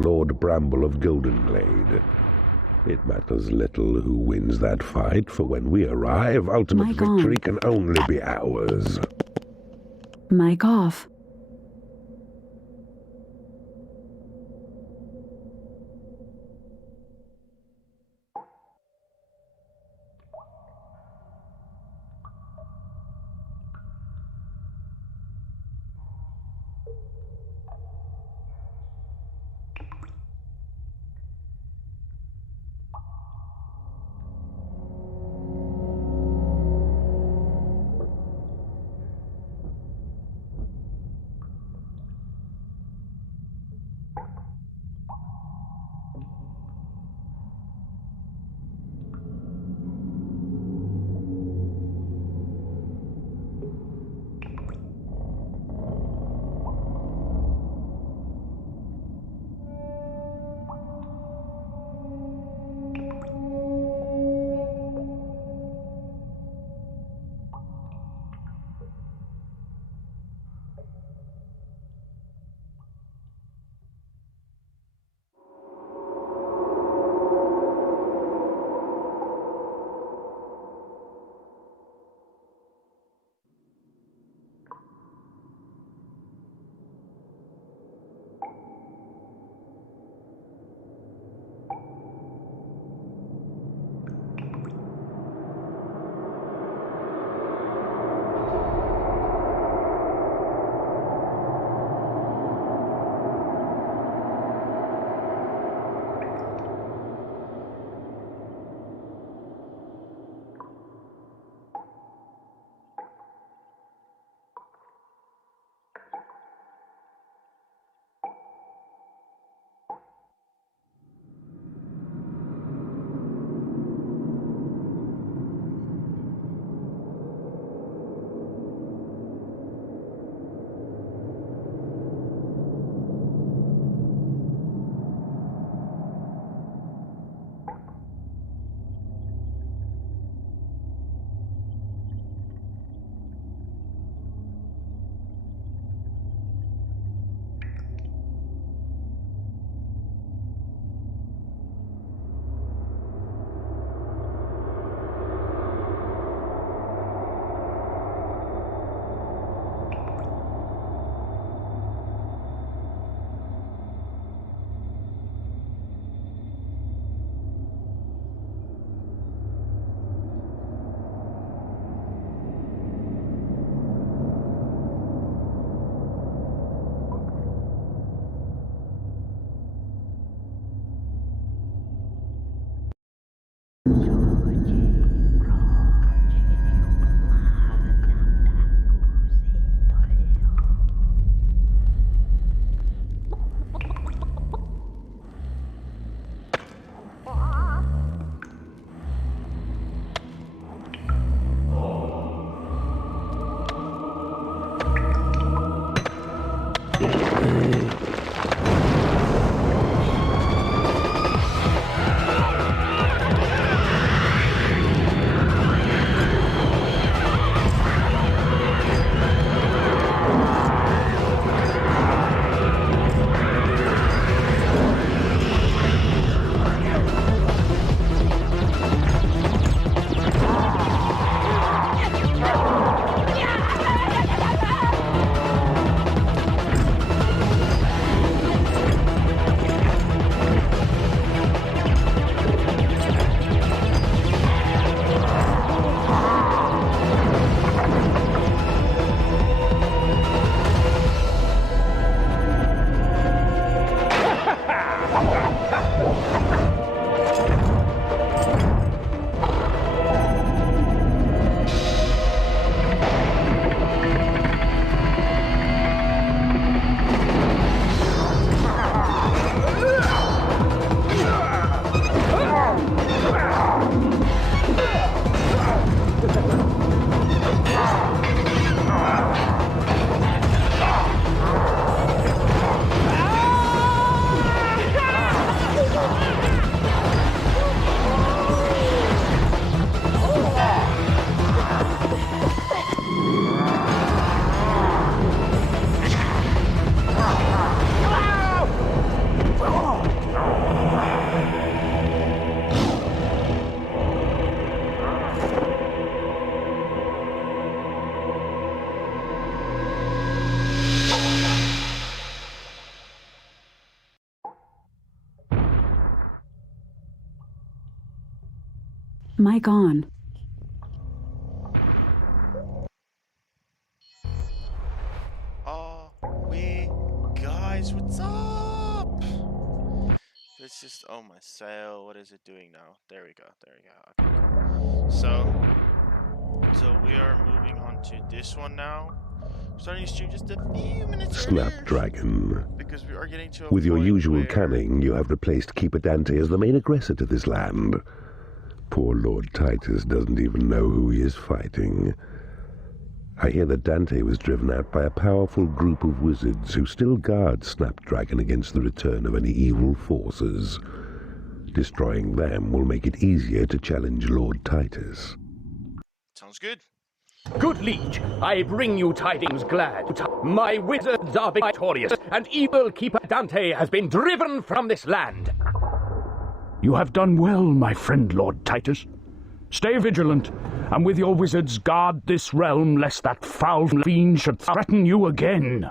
Lord Bramble of Goldenglade. It matters little who wins that fight, for when we arrive, ultimate victory can only be ours. Mic off. Mic on. Guys, what's up? Let's just, oh my sail, what is it doing now? There we go. Okay, cool. So we are moving on to this one now. Starting to stream just a few minutes earlier. Snapdragon. Because we are getting to a With your point usual where... cunning, you have replaced Keeper Dante as the main aggressor to this land. Poor Lord Titus doesn't even know who he is fighting. I hear that Dante was driven out by a powerful group of wizards who still guard Snapdragon against the return of any evil forces. Destroying them will make it easier to challenge Lord Titus. Sounds good. Good liege, I bring you tidings glad. My wizards are victorious, and evil Keeper Dante has been driven from this land. You have done well, my friend, Lord Titus. Stay vigilant, and with your wizards guard this realm lest that foul fiend should threaten you again.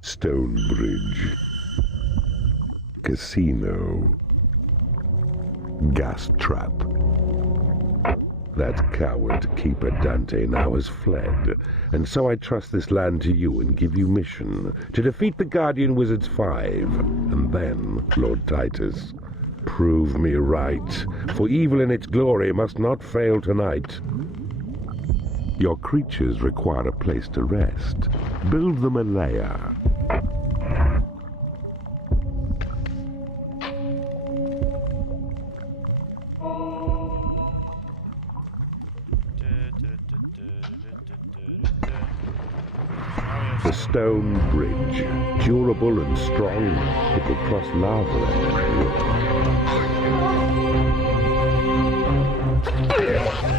Stonebridge. Casino. Gas trap. That coward Keeper Dante now has fled, and so I trust this land to you and give you mission to defeat the Guardian Wizards 5, and then, Lord Titus, prove me right, for evil in its glory must not fail tonight. Your creatures require a place to rest. Build them a lair. The stone bridge, durable and strong, it will cross lava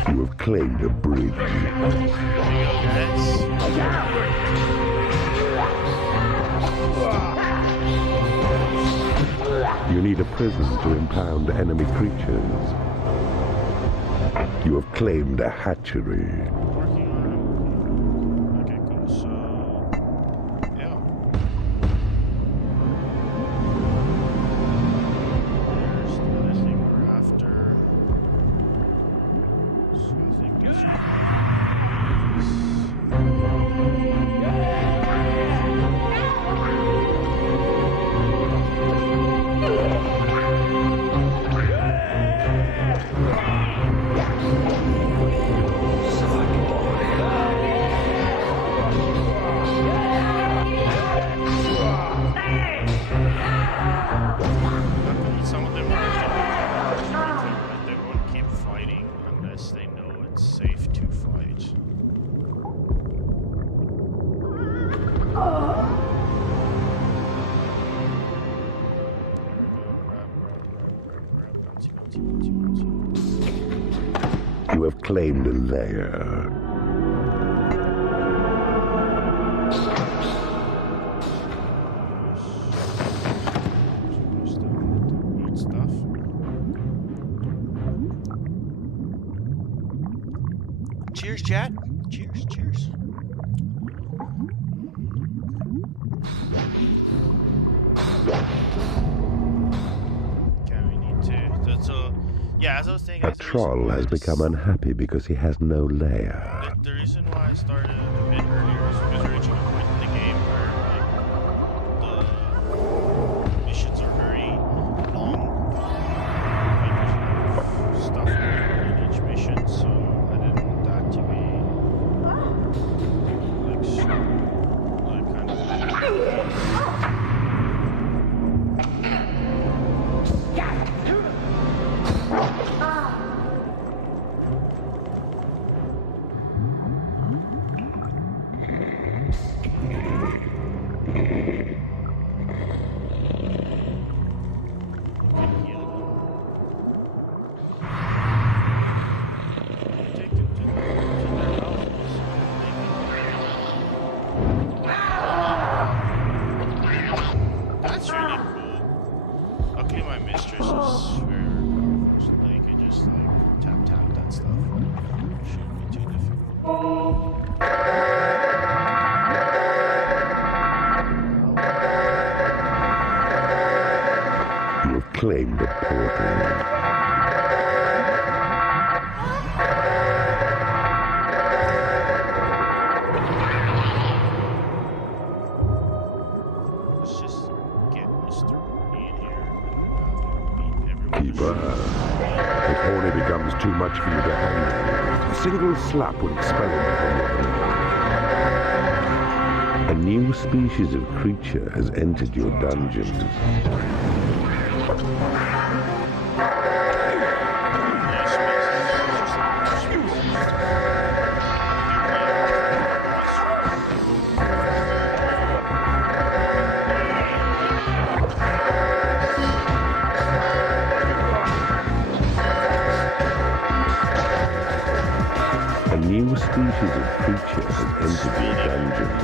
and you have claimed a bridge. You need a prison to impound enemy creatures. You have claimed a hatchery. You have claimed a lair. Cheers, chat. Cheers, cheers. Okay, we need to. So, yeah, as I was saying, A troll has become unhappy because he has no lair. The reason why I started a bit earlier is because we're reaching a point in the game where like the missions are very long. Like there's stuff in each mission, so I didn't want that to be like kind of. claim the portal. Let's just get Mister Horny in here and beat everyone. Keeper, if Horny becomes too much for you to handle, a single slap would expel him from your home. A new species of creature has entered your dungeons. A new species of creature has entered your dungeons.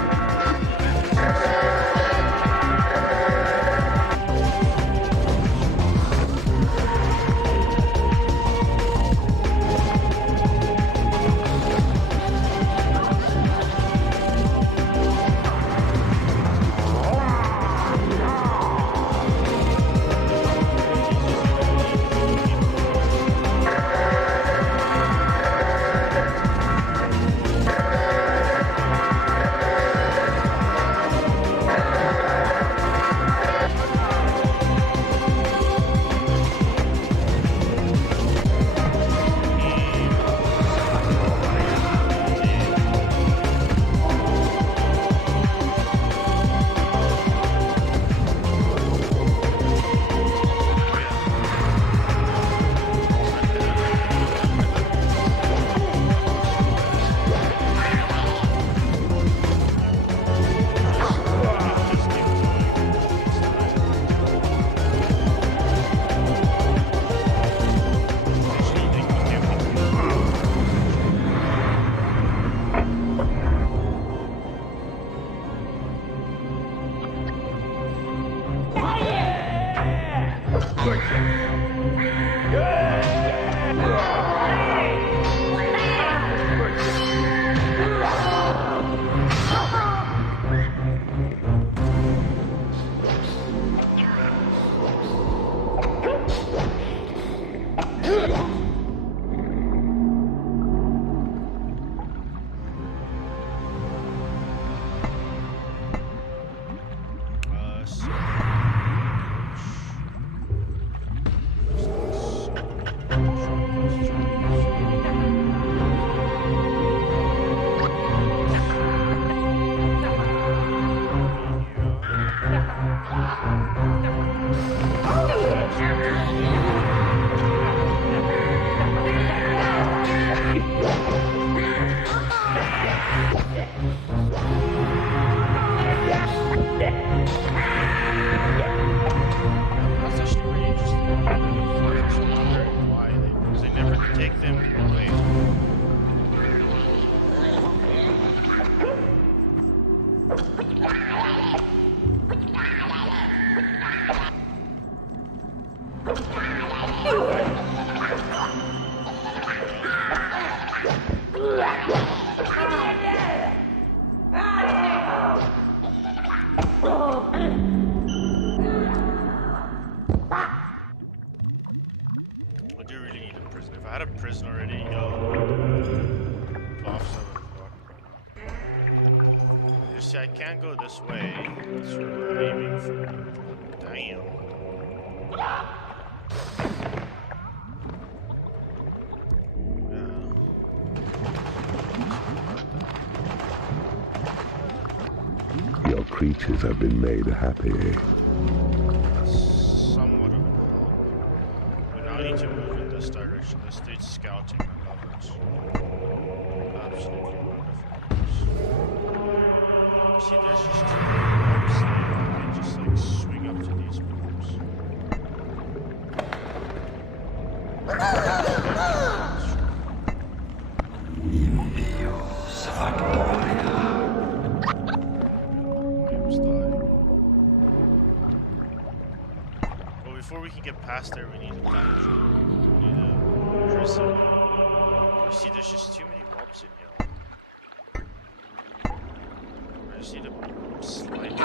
I can't go this way. That's what we're aiming for. Damn. Your creatures have been made happy. Somewhat of an help. We now need to move in this direction. The state's scouting my coverage. Absolutely wonderful. See, there's just two mobs there. I can just like swing up to these mobs. Well, before we can get past there, we need a dungeon. We need a prison. You see, there's just too many mobs in here. I just need a slide.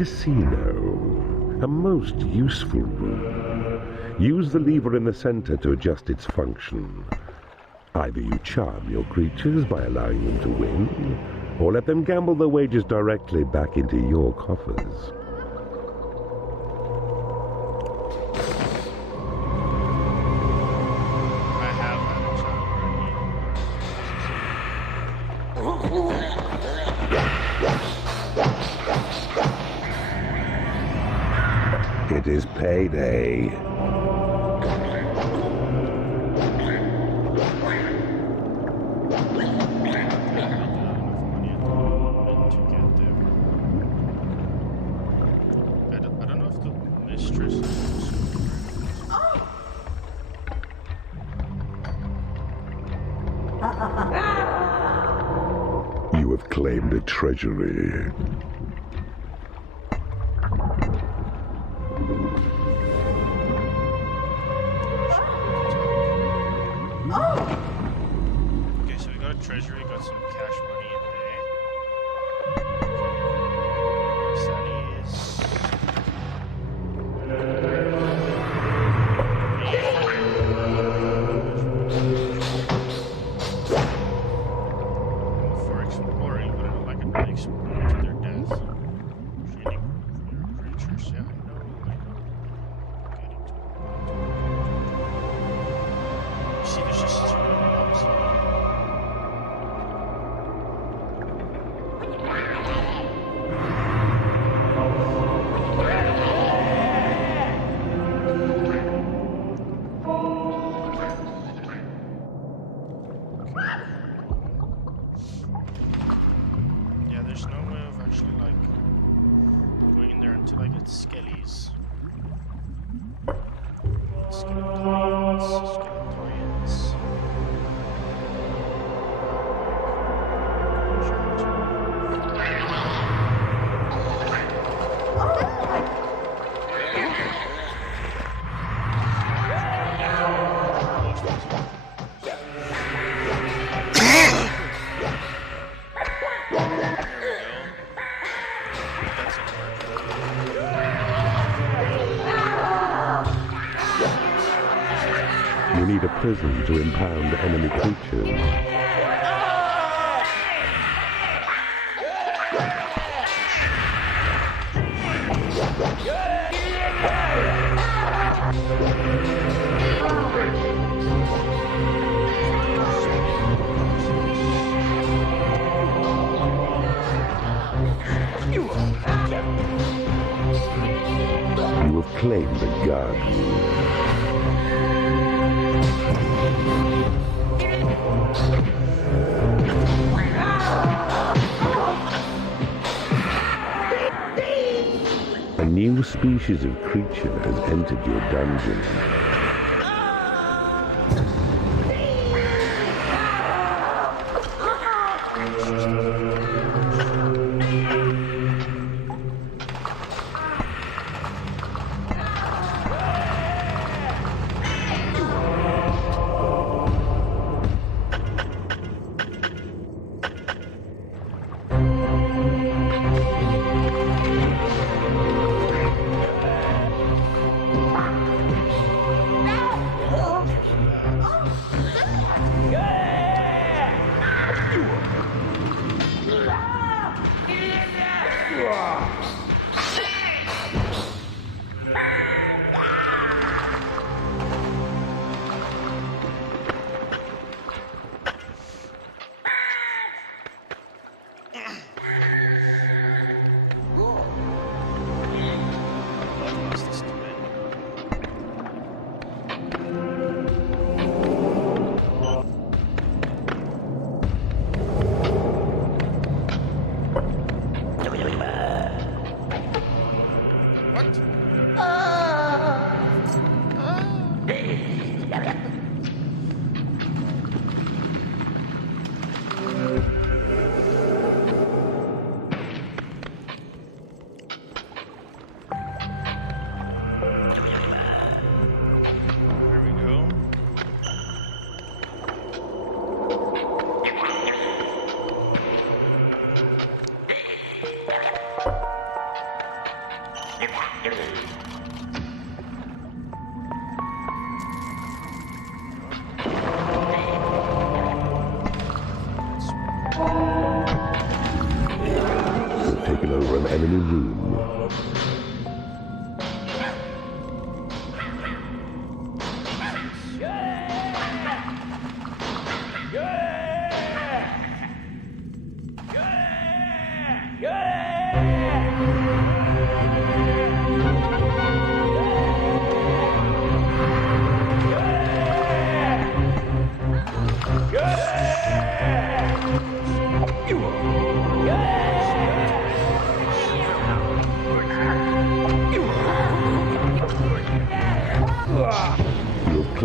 casino. A most useful room. Use the lever in the center to adjust its function. Either you charm your creatures by allowing them to win, or let them gamble their wages directly back into your coffers. I have had a child already. It is payday. I don't know if the mistress is You have claimed a treasury. Okay, so we got a treasury, got some cash money in there. That is... For exploring, but I don't like it to explore to their death. Training creatures, yeah, I know. Getting to see, there's just two mobs. Yeah, there's no way of actually like going in there until I get skellies. Skeletorians. You need a prison to impound enemy creatures. You have claimed the guard room. A new species of creature has entered your dungeon.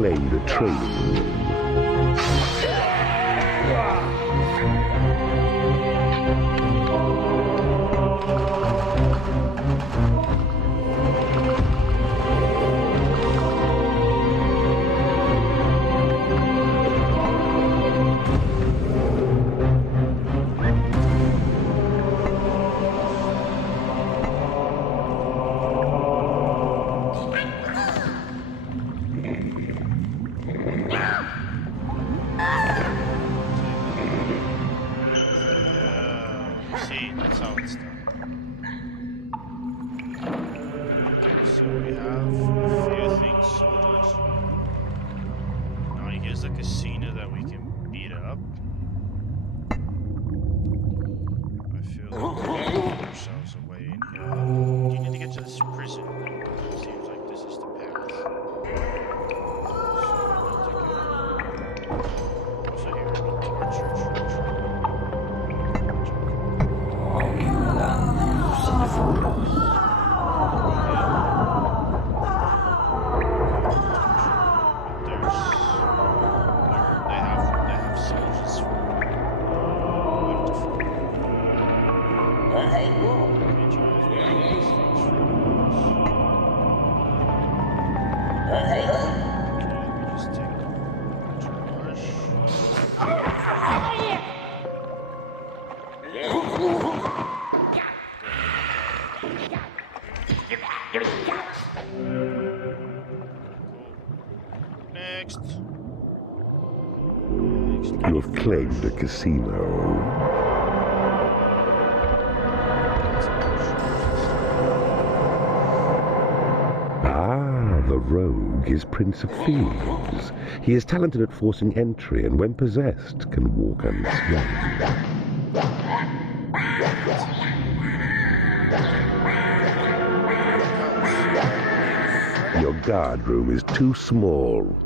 claimed a training room. See, that's how it's done. Okay, so we have a few things sorted. Now here's the casino that we can beat up. I feel like we can put ourselves away in here. You need to get to this prison. Seems like this is the path. So here, torture. Next. You have claimed a casino. Ah, the rogue is Prince of Thieves. He is talented at forcing entry and when possessed can walk unswung. Your guard room is too small.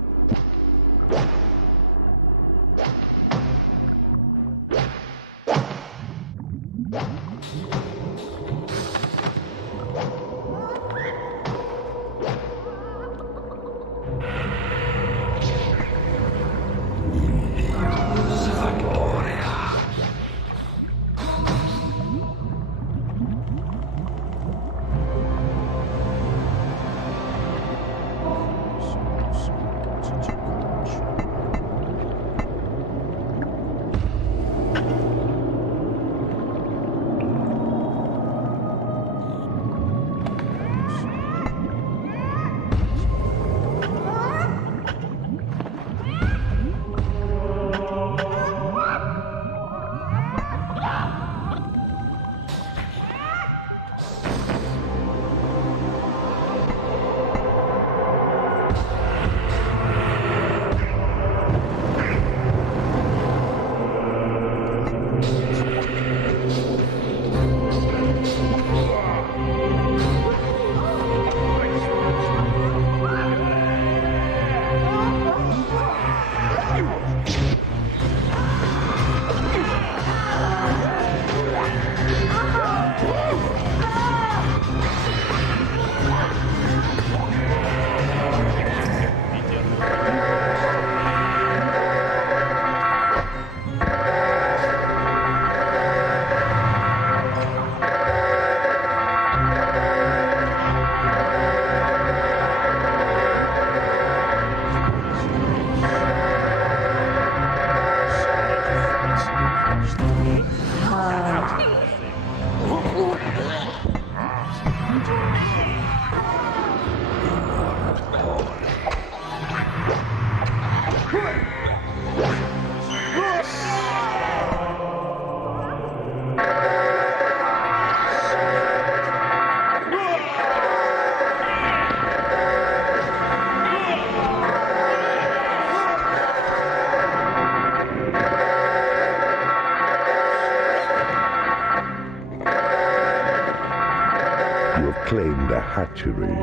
Claimed a hatchery.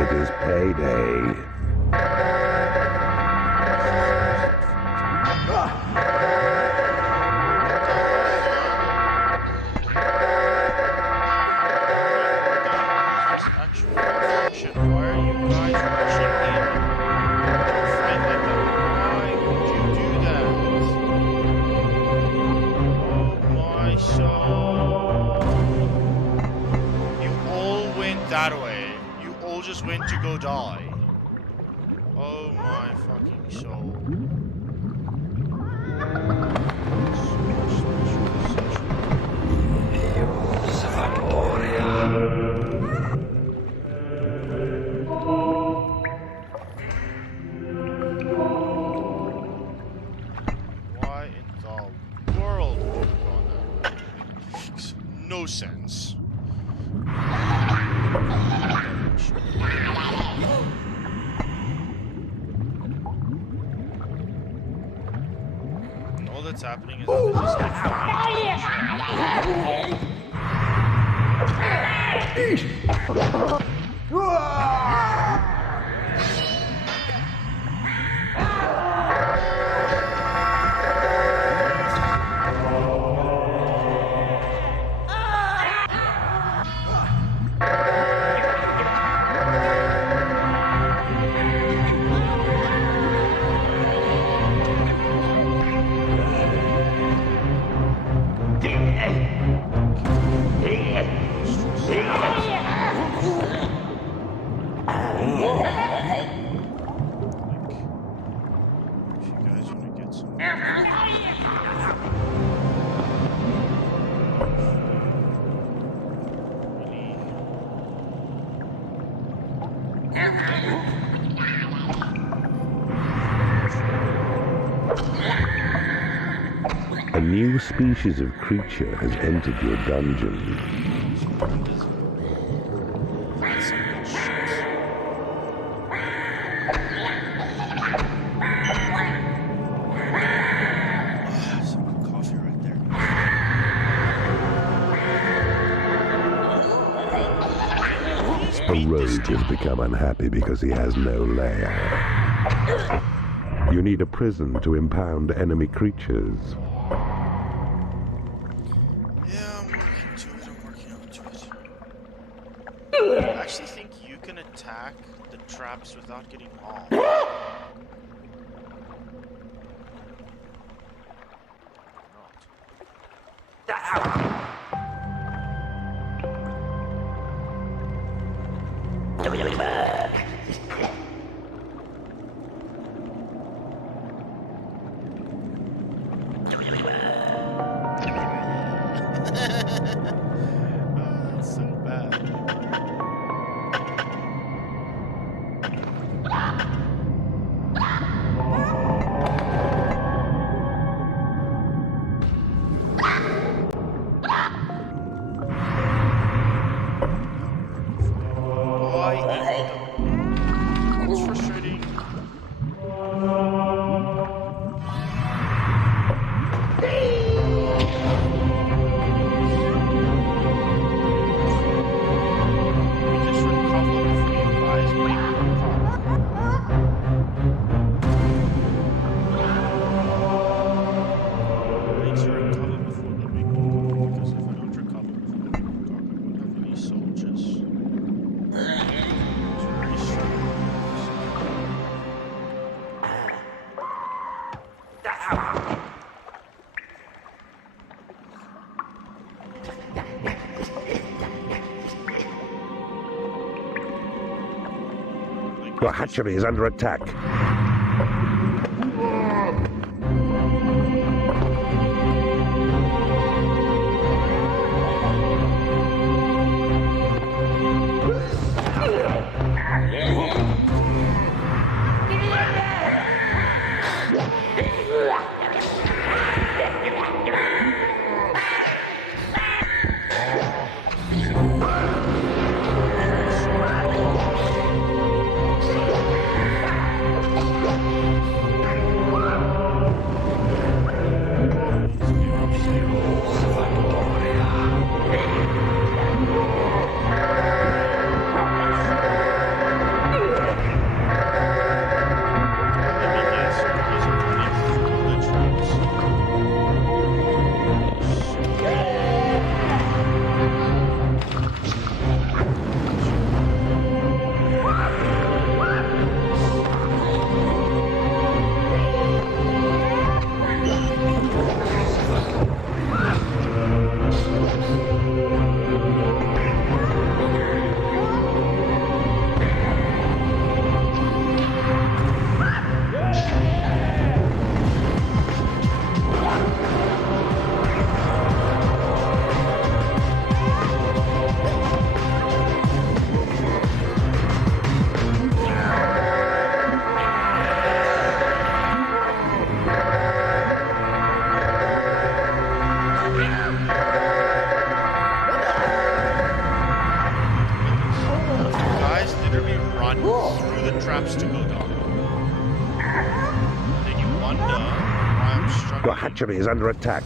It is payday. Why are you guys rushing in? need to go die. Oh my fucking soul. Why in the world would you go on that? Makes no sense. All that's happening is that just A new species of creature has entered your dungeon. That's some good shit. Some good coffee right there. A rogue has become unhappy because he has no lair. You need a prison to impound enemy creatures. Yeah, I'm working on to it. I actually think you can attack the traps without getting harmed. That's so bad. It's frustrating. Your hatchery is under attack. Your hatchery is under attack.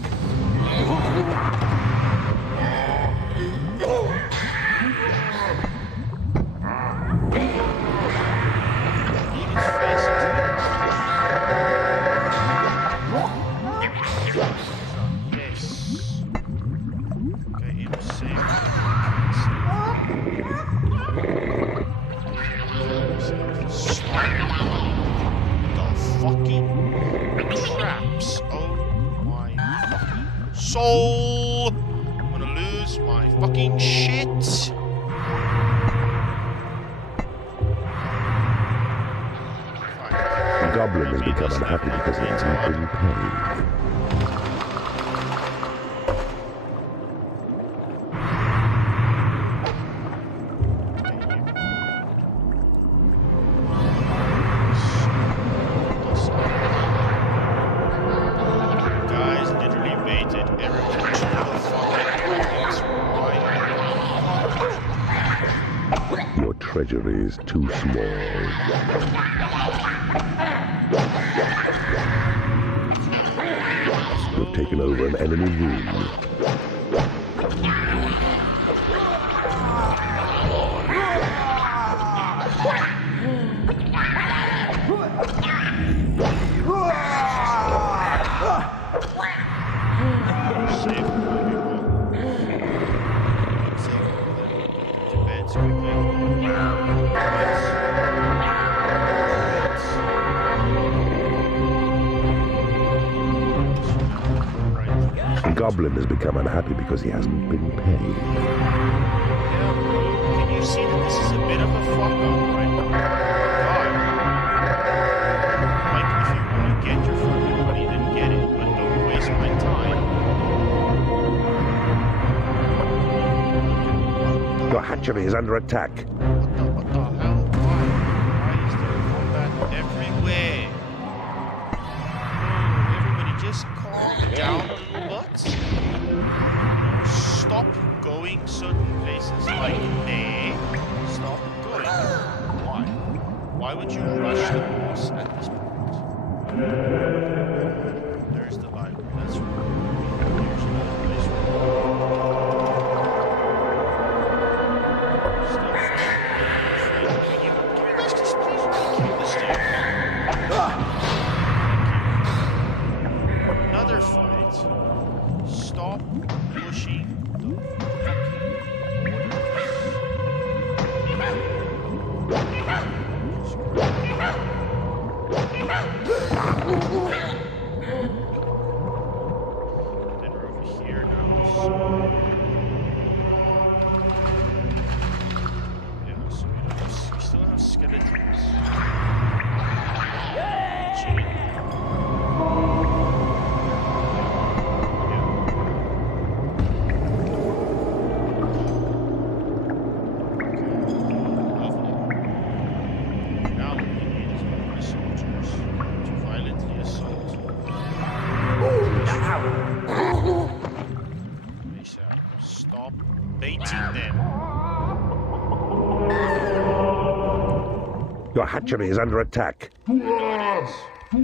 Soul! I'm gonna lose my fucking shit. The goblin has become unhappy because he hasn't been paid. Treasury is too small. You've taken over an enemy room. The goblin has become unhappy because he hasn't been paid. Yeah, bro. Can you see that this is a bit of a fuck up right now? God. Like, if you want to get your fucking money, then get it, but don't waste my time. Your hatchery is under attack. What the hell? Why is there combat everywhere? Everybody just calm down a little bit. Stop going certain places like nay. Stop going. Why? Why would you rush the boss at this point? There's the library. That's right. Here's another place. Still fighting. Can you guys just please kill this dude? Another fight. Stop pushing the Then we're over here now. Yeah, so we still have skeletons. Stop baiting them. Your hatchery is under attack. I know it is. Do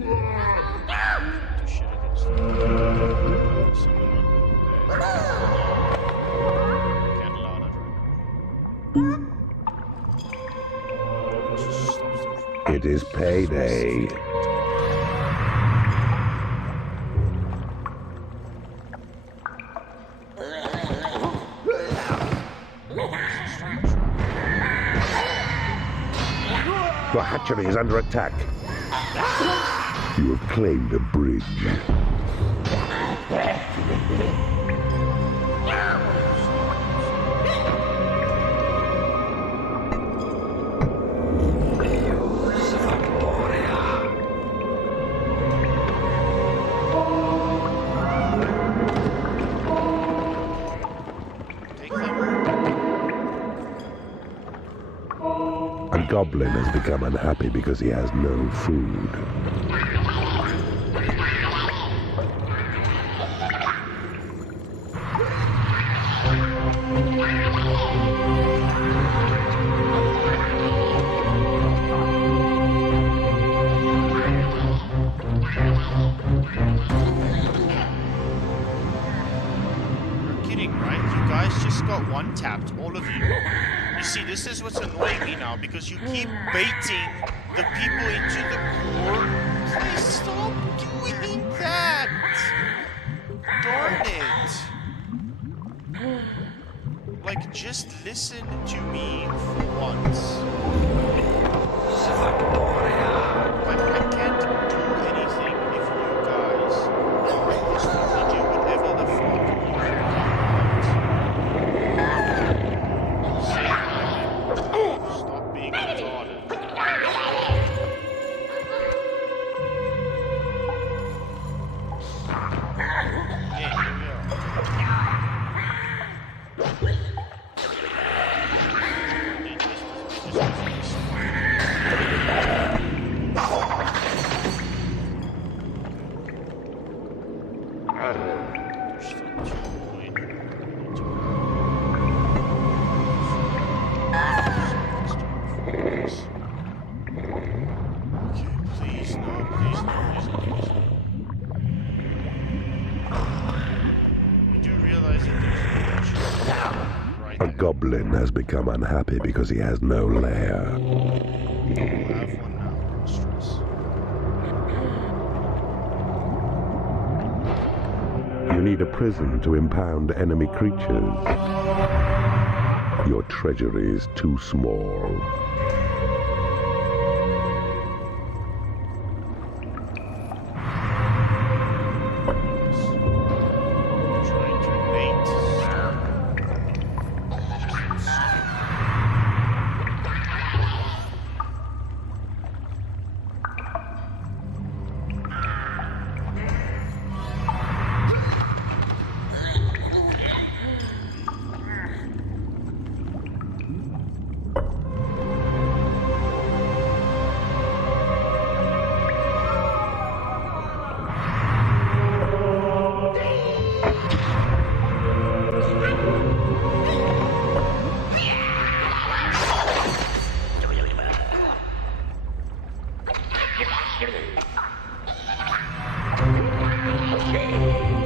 shit against them. Someone run there. Can't allow that right now. Just stops them from It is payday. Your hatchery is under attack. You have claimed a bridge. A goblin has become unhappy because he has no food. guys just got one tapped, all of you. You see, this is what's annoying me now, because you keep baiting the people into the core. Please stop doing that! Darn it! Like, just listen to me for once. Like, I can't do anything if you guys just want to do whatever the fuck you want. Say stop being retarded. Yeah, here we are. A goblin has become unhappy because he has no lair. I have one now, no stress. You need a prison to impound enemy creatures. Your treasury is too small. Trying to bait.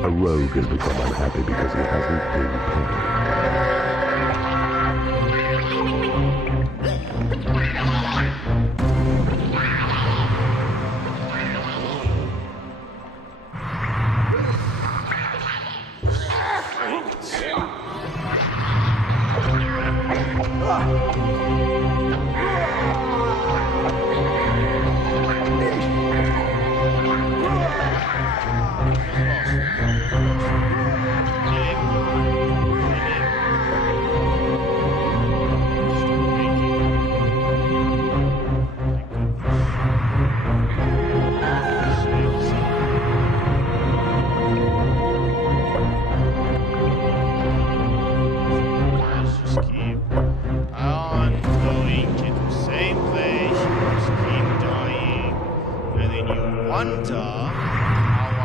A rogue has become unhappy because he hasn't been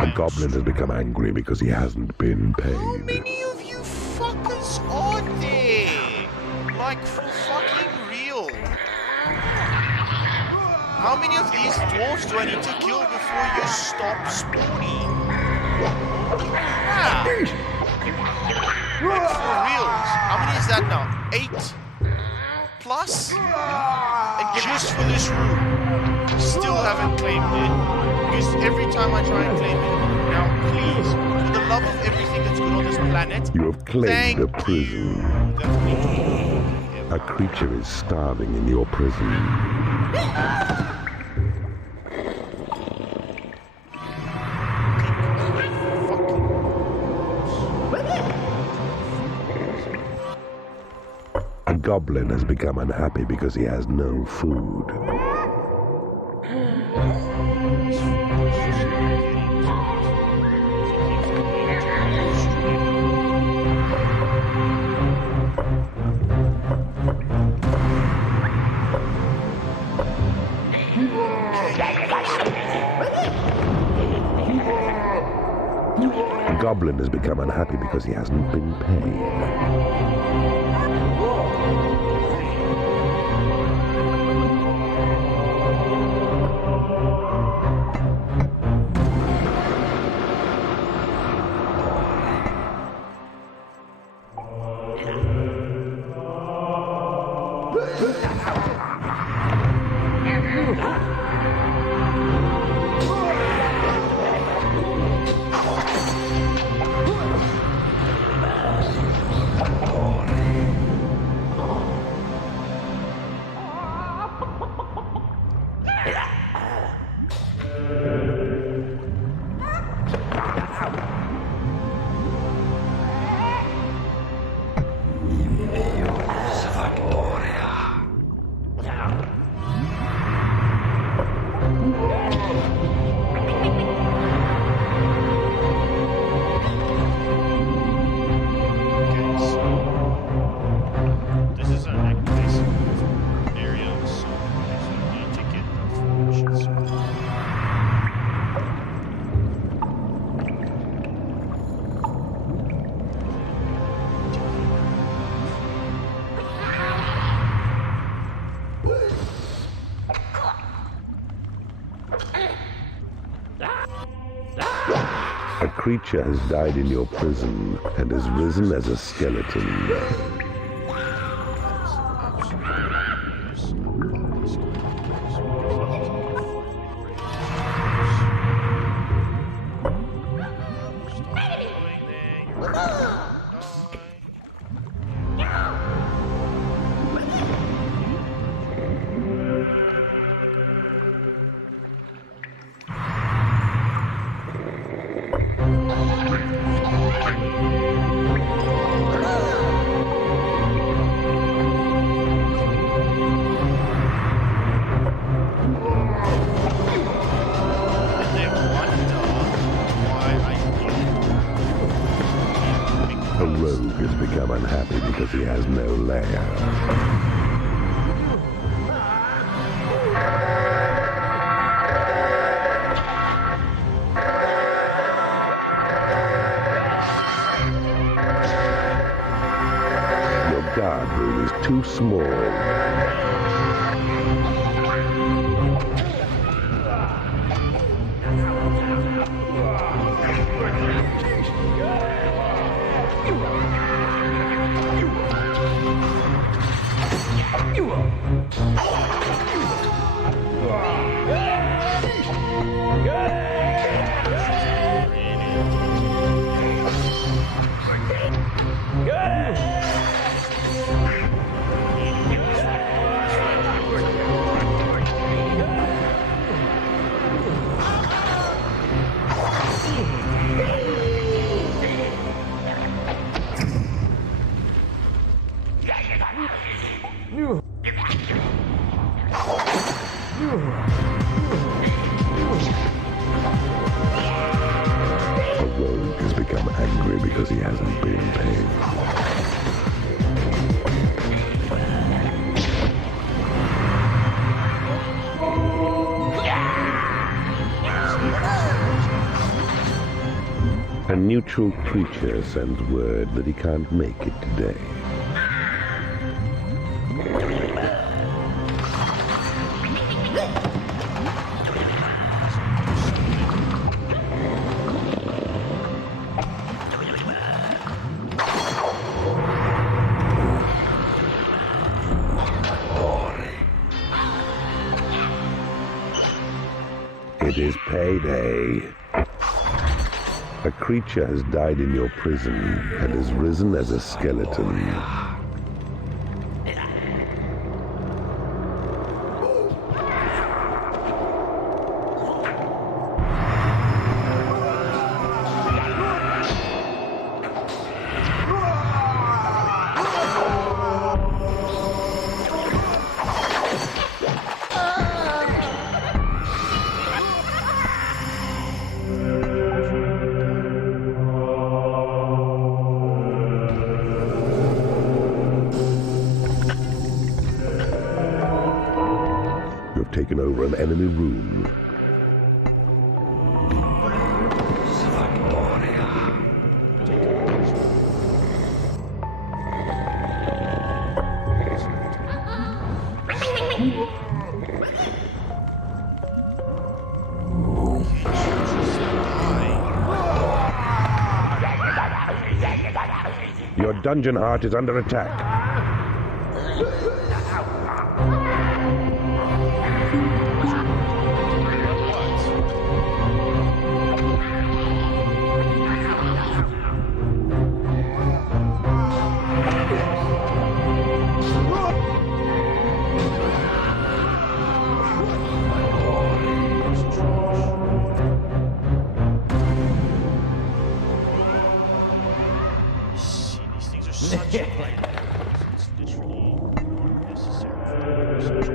A goblin has become angry because he hasn't been paid. How many of you fuckers are there? Like, for fucking real? How many of these dwarves do I need to kill before you stop spawning? Yeah. Like, for reals. How many is that now? 8 plus? And just for this room. Still haven't claimed it. Because every time I try and claim it, now please, for the love of everything that's good on this planet, You have claimed a prison. you. A creature is starving in your prison. A goblin has become unhappy because he has no food. A goblin has become unhappy because he hasn't been paid. A creature has died in your prison and has risen as a skeleton. A rogue has become unhappy because he has no lair. Your guard room is too small. A rogue has become angry because he hasn't been paid. A neutral creature sends word that he can't make it today. It is payday. A creature has died in your prison and has risen as a skeleton. You've taken over an enemy room. Your dungeon heart is under attack. Such a it's literally necessary for such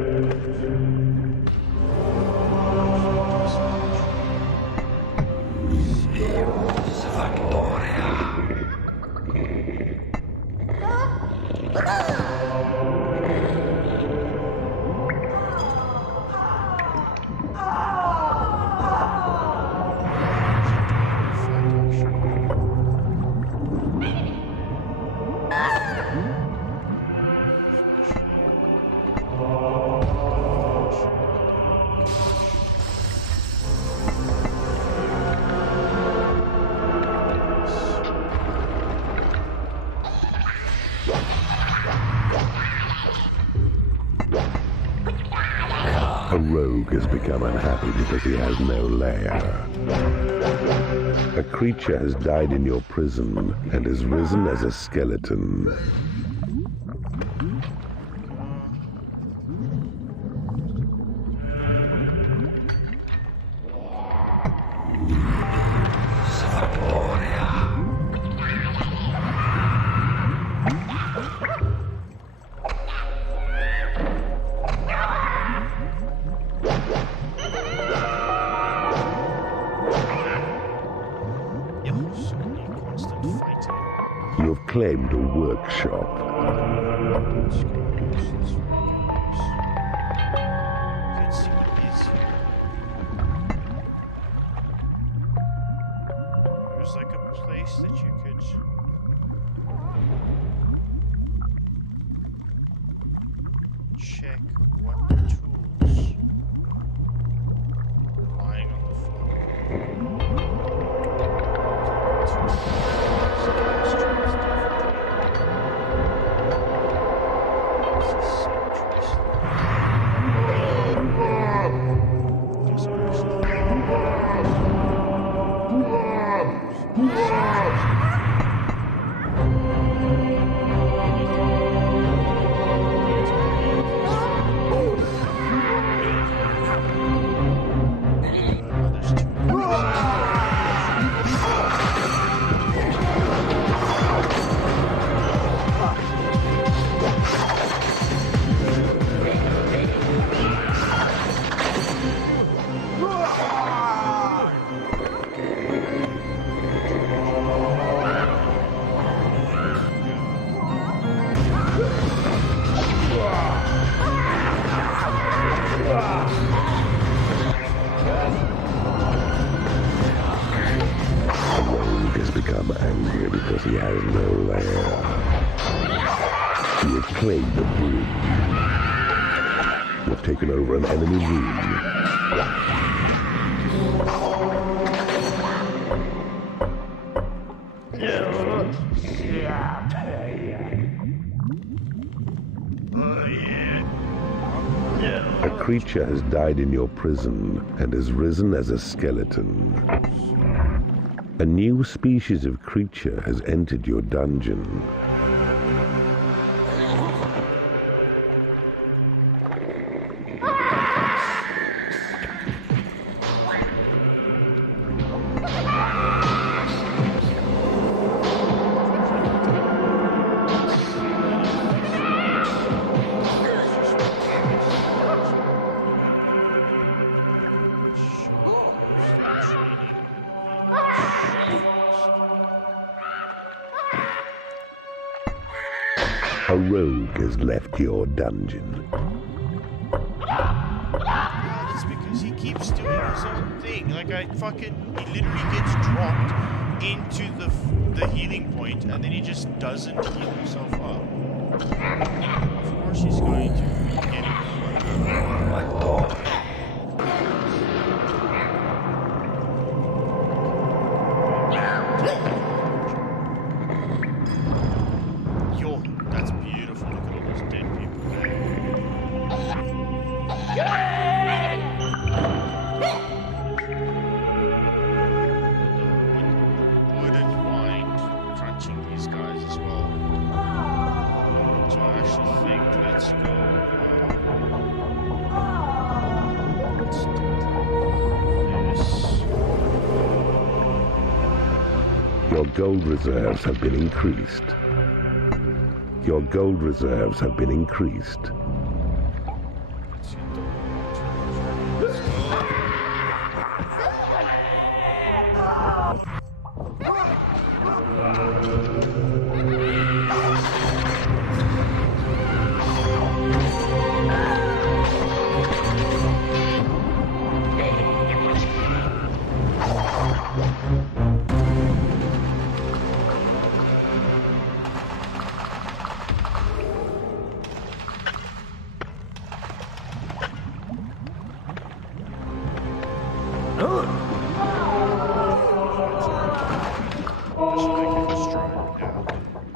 rogue has become unhappy because he has no lair. A creature has died in your prison and has risen as a skeleton. You have claimed a workshop. Let's see what is here. There's like a place that you could check what tools are lying on the floor. Angry because he has no lair. You have claimed the bridge. You have taken over an enemy room. A creature has died in your prison and has risen as a skeleton. A new species of creature has entered your dungeon. A rogue has left your dungeon. It's because he keeps doing his own thing. Like he literally gets dropped into the healing point, and then he just doesn't heal himself up. Of course he's going to get him. Yo, that's beautiful. Look at all those dead people there. Wouldn't mind crunching these guys as well. So I actually think let's go. Let's do this. Your gold reserves have been increased. Your gold reserves have been increased.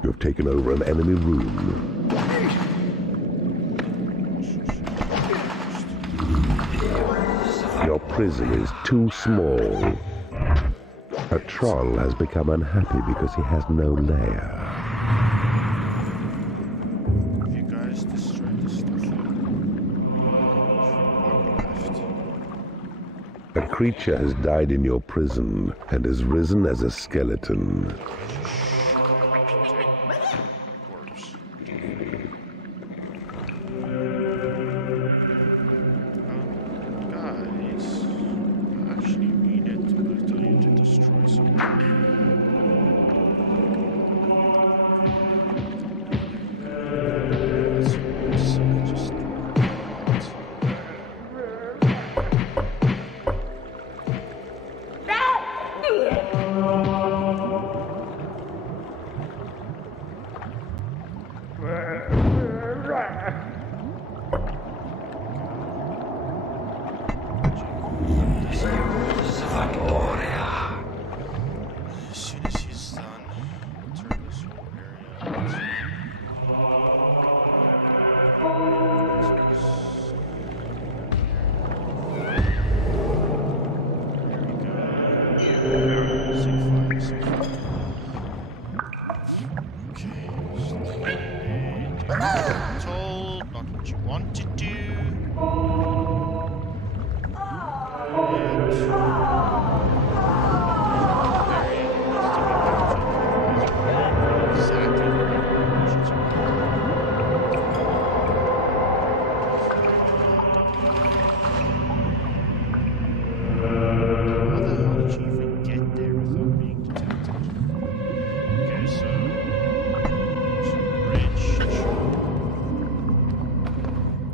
You have taken over an enemy room. prison is too small. A troll has become unhappy because he has no lair. Have you guys destroyed this stuff? A creature has died in your prison and has risen as a skeleton. Corpse. Guys, I actually need it because I need to destroy something. Just as soon as he's done, we'll turn this whole area into told, not what you want to do.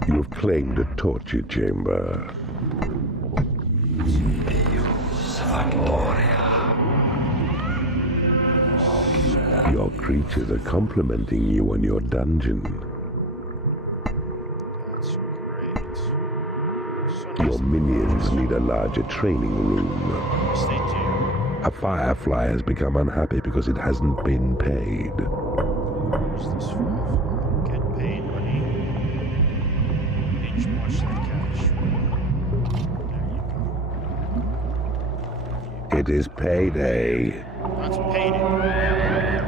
You've claimed a torture chamber. Your creatures are complimenting you on your dungeon. That's great. Your minions need a larger training room. Yes, they do. A firefly has become unhappy because it hasn't been paid. Where's this firefly? Get paid, buddy. Each much like cash. There you go. It is payday. That's payday.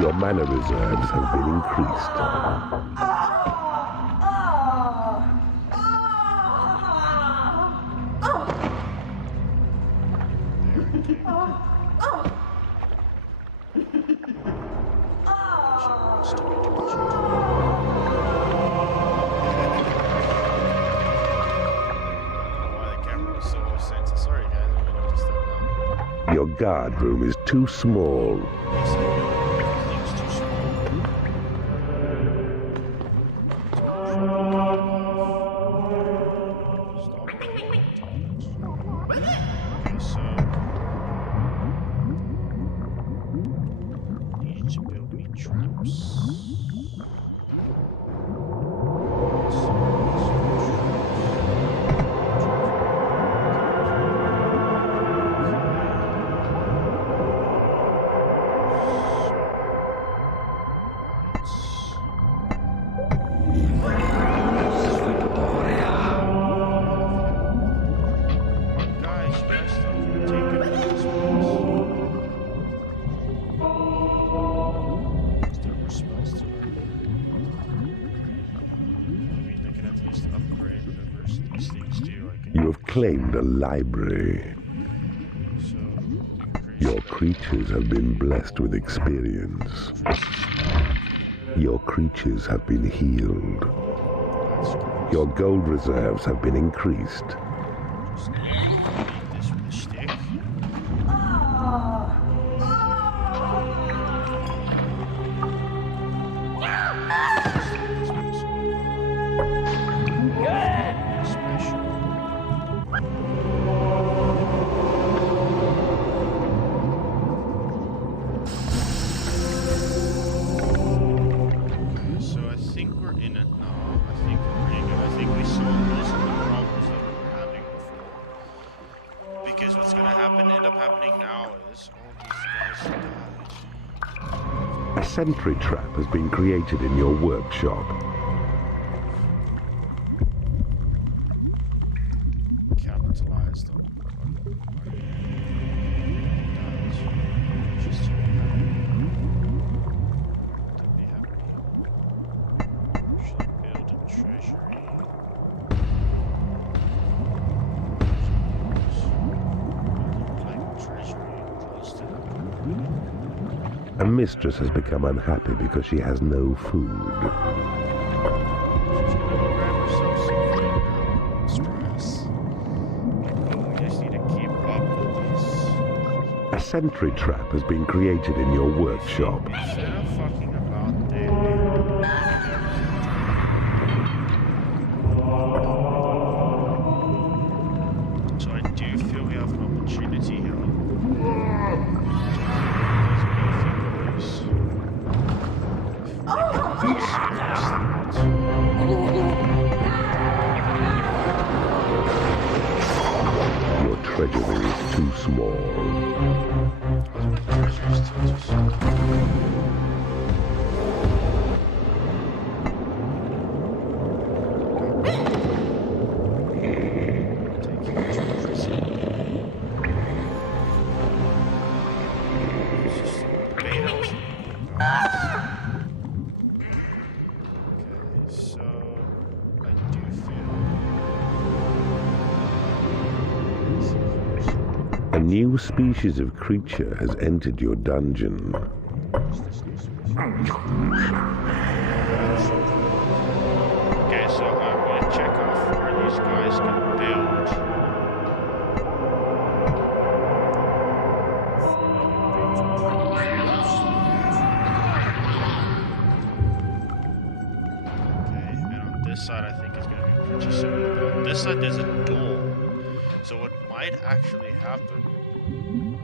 Your mana reserves have been increased. Sorry guys, I noticed that now. Your guard room is too small. Yes, I know. Everything's too small. Stop. Okay, so need to build me traps. You have claimed a library. Your creatures have been blessed with experience. Your creatures have been healed. Your gold reserves have been increased. end up happening now is all these guys died. A sentry trap has been created in your workshop. Capitalized on just to be happy. Should build a treasury. Like treasury close to A mistress has become unhappy because she has no food. She's gonna go grab herself something. Stress. We just need to keep up with these. A sentry trap has been created in your workshop. Instead of fucking about there. So I do feel we have an opportunity here. Your treasury is too small. A new species of creature has entered your dungeon. Okay, so I'm gonna check off where these guys can build. Okay, and on this side I think it's gonna be pretty similar. But on this side there's a door. So what might actually happen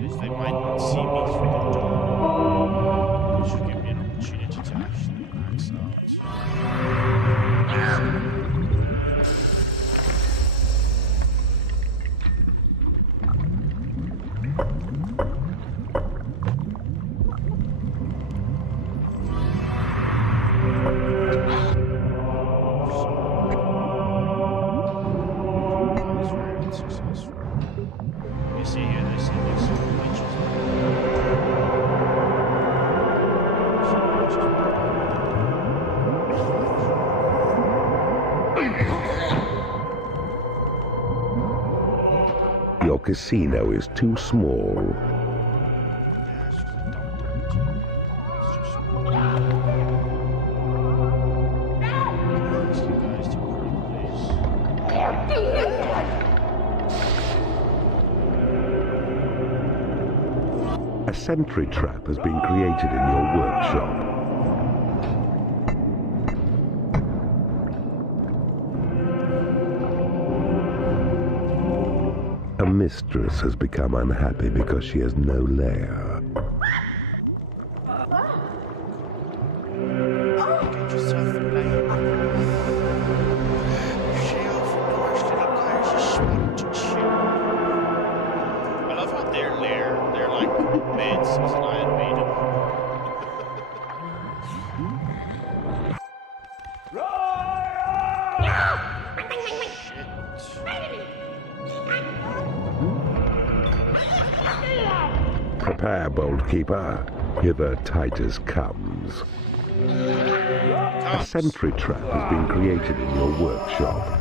is they might not see me through the door. Which should give me an opportunity to actually max out. You see here, they see these leeches. Your casino is too small. A sentry trap has been created in your workshop. A mistress has become unhappy because she has no lair. I love how their lair, they're like beds as an Iron Maiden. Prepare, bold keeper. Hither Titus comes. A sentry trap has been created in your workshop.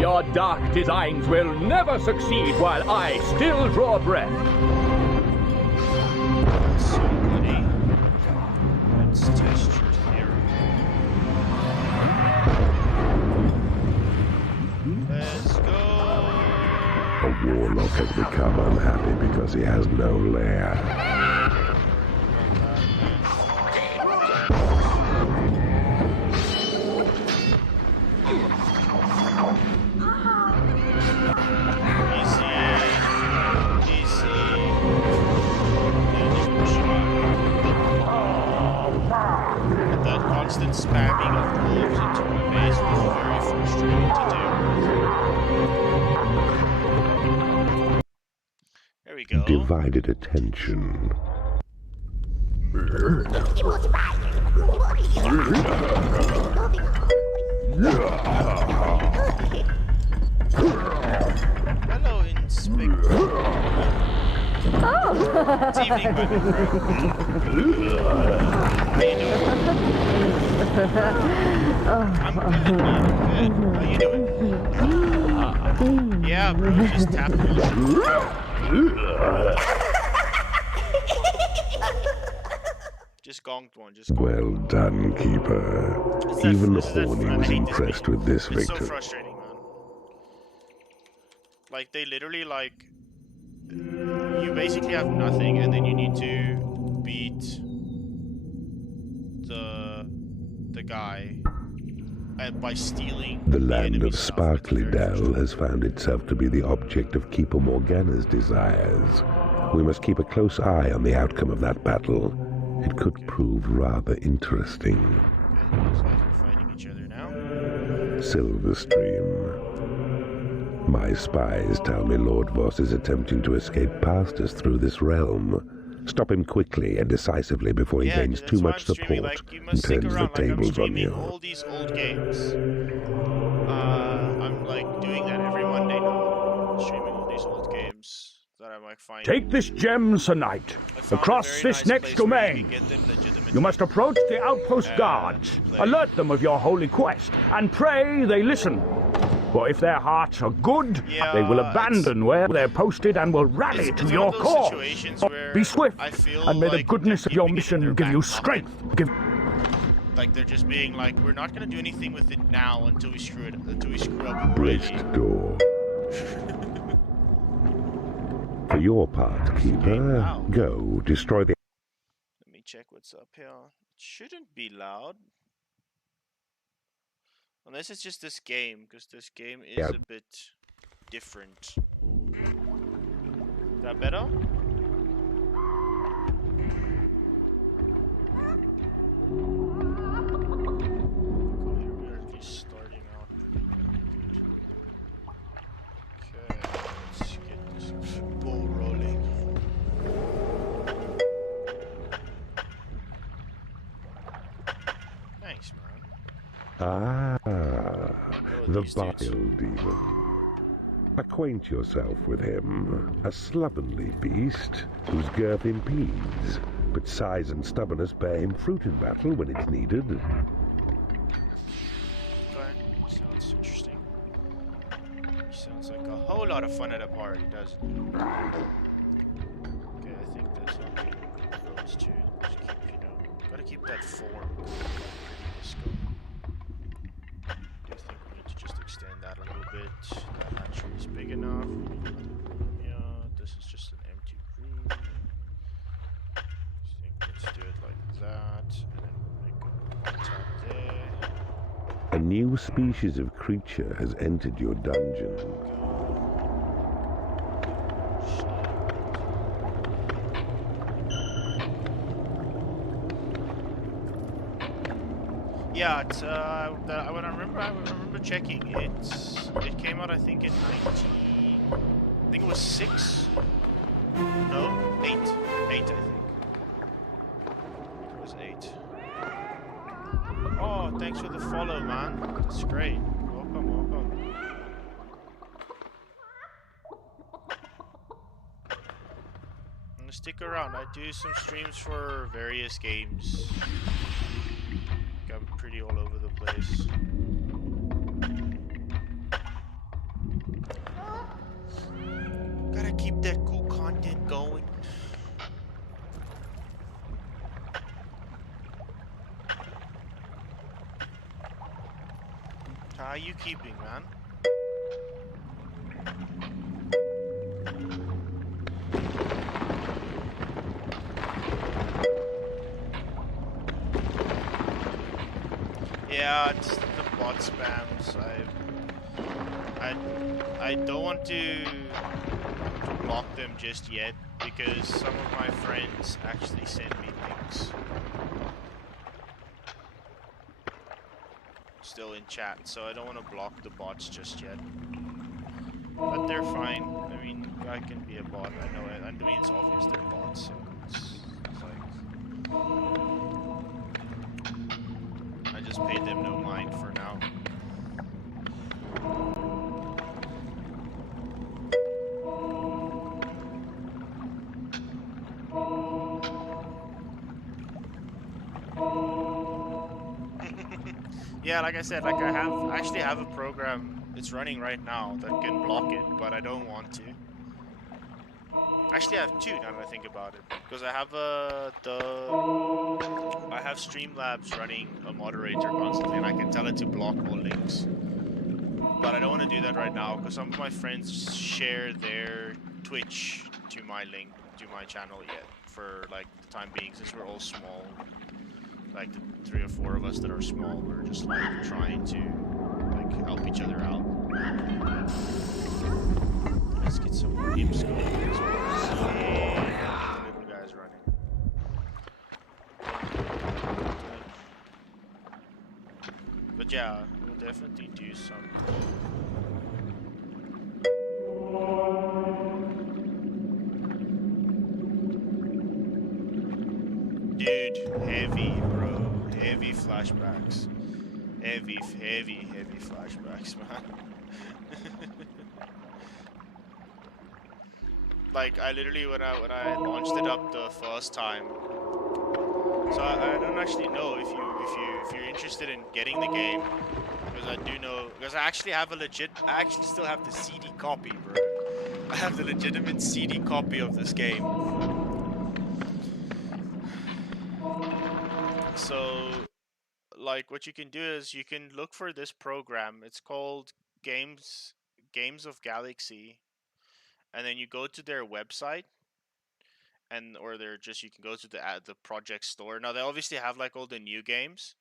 Your dark designs will never succeed while I still draw breath. So bloody. Let's test your theory. Let's go. A warlock has become unhappy because he has no lair. constant spamming of wolves into my base was very frustrating to do. There we go. Divided attention. Hello, Inspector. It's evening, buddy. How you doing? I'm good. How you doing? Yeah, bro, just tap me. Just gonked one, just gonked. Well done, Keeper. Even Horny was impressed with this It's so victory. frustrating, man. Like, they literally, like... You basically have nothing, and then you need to beat the guy by stealing The land enemy of stuff. Sparkly It's very Dell has found itself to be the object of Keeper Morgana's desires. We must keep a close eye on the outcome of that battle. It could prove rather interesting. Okay, these guys are fighting each other now. Silverstream. My spies tell me Lord Voss is attempting to escape past us through this realm. Stop him quickly and decisively before he gains that's too why much I'm streaming, support like, you and must stick turns the around, like, I'm tables on streaming you. all these old games. I'm like doing that every Monday now. Streaming all these old games that I might find. Take this gem, Sir Knight, I found a across very this nice next place where you domain. can get them legitimately. You must approach the outpost guards, play. alert them of your holy quest, and pray they listen. For if their hearts are good, Yeah, they will abandon where they're posted and will rally It's to one your of those cause. situations where Be swift, I feel and may the like goodness they're of your keeping it in mission their give you back pocket. strength. Like they're just being like, we're not gonna do anything with it now until we screw up Breached really. door. For your part, Keeper, wow. go destroy the... Let me check what's up here. It shouldn't be loud. Unless it's just this game, because this game is Yeah. a bit different. Is that better? Here we are at least starting out pretty good. Okay, let's get this ball rolling. Thanks, man. Ah, the these Bile dudes. Demon. Acquaint yourself with him. A slovenly beast whose girth impedes, but size and stubbornness bear him fruit in battle when it's needed. Okay, sounds interesting. Sounds like a whole lot of fun at a party, doesn't it? Okay, I think that's okay. Those two, just keep, gotta keep that form. Pretty scope. I do think we need to just extend that a little bit. That hatchery is big enough. Yeah, this is just an empty room. I think let's do it like that, and then we'll make a tap there. A new species of creature has entered your dungeon. Yeah, it's I remember checking. It came out I think in 6. No, 8. 8 I think. It was 8. Oh, thanks for the follow, man. That's great. Welcome. I'm gonna stick around. I do some streams for various games. I'm pretty all over the place. Gotta keep that cool content going. How are you keeping, man? Yeah, it's the bot spams. I don't want to block them just yet because some of my friends actually send me links. still in chat, so I don't want to block the bots just yet. But they're fine. I mean, I can be a bot. I know it. I mean, it's obvious they're bots, so it's like I just paid them no mind for now. Yeah, like I said, like I actually have a program. It's running right now that can block it, but I don't want to. Actually, I have two now that I think about it, because I have I have Streamlabs running a moderator constantly, and I can tell it to block all links. But I don't want to do that right now, because some of my friends share their Twitch to my link, to my channel yet, for like the time being, since we're all small. Like the 3 or 4 of us that are small, we're just like trying to like help each other out. Let's get some imps going as well. Yeah, the little guy's running. But yeah, we'll definitely do some. Dude, heavy, bro. Heavy flashbacks. Heavy flashbacks, man. Like, I literally, when I launched it up the first time, so I don't actually know if you're interested in getting the game, because I do know, because I actually still have the CD copy, bro. I have the legitimate CD copy of this game. So, like, what you can do is you can look for this program. It's called Games of Galaxy, and then you go to their website, or you can go to the project store. Now they obviously have like all the new games,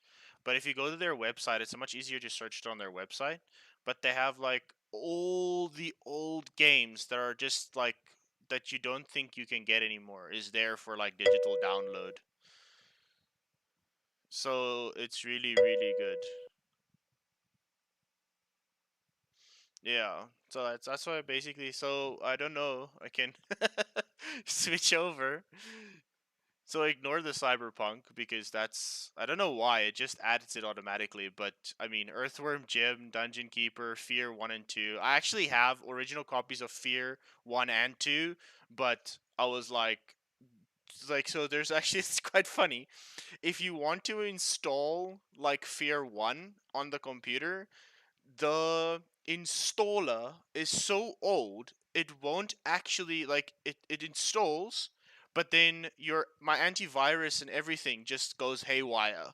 but if you go to their website, it's much easier to search it on their website. But they have like all the old games that are just like that you don't think you can get anymore is there for like digital download. So it's really, really good. Yeah. So that's why basically. So I don't know. I can switch over. So ignore the cyberpunk because I don't know why it just adds it automatically. But I mean, Earthworm Jim, Dungeon Keeper, Fear 1 and 2. I actually have original copies of Fear 1 and 2, but I was like so there's actually it's quite funny. If you want to install like Fear 1 on the computer, the installer is so old it won't actually like it installs, but then my antivirus and everything just goes haywire.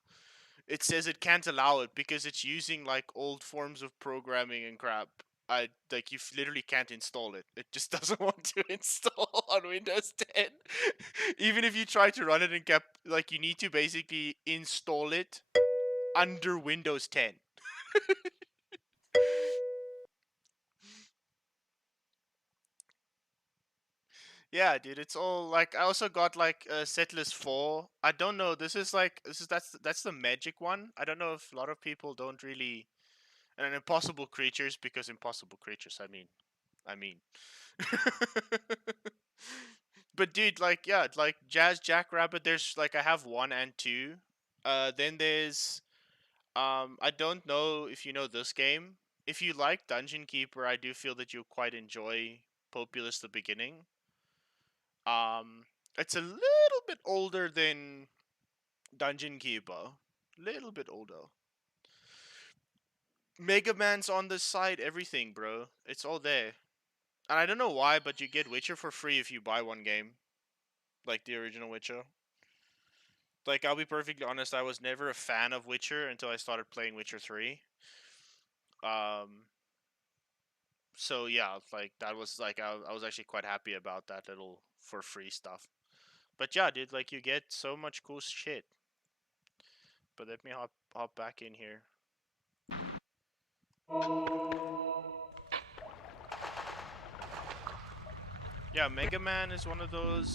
It says it can't allow it because it's using like old forms of programming and crap. You literally can't install it. It just doesn't want to install on Windows 10. Even if you try to run it and you need to basically install it under Windows 10. Yeah, dude, it's all like I also got like Setlist 4. I don't know. That's the magic one. I don't know if a lot of people don't really and Impossible Creatures because Impossible Creatures. I mean. But dude, like yeah, like Jazz Jackrabbit. There's like I have 1 and 2. Then there's I don't know if you know this game. If you like Dungeon Keeper, I do feel that you'll quite enjoy Populous the Beginning. It's a little bit older than Dungeon Keeper. Little bit older. Mega Man's on the side, everything, bro. It's all there. And I don't know why, but you get Witcher for free if you buy one game. Like the original Witcher. Like, I'll be perfectly honest, I was never a fan of Witcher until I started playing Witcher 3. So yeah, like, that was, like, I was actually quite happy about that little for free stuff. But yeah, dude, like, you get so much cool shit. But let me hop back in here. Yeah, Mega Man is one of the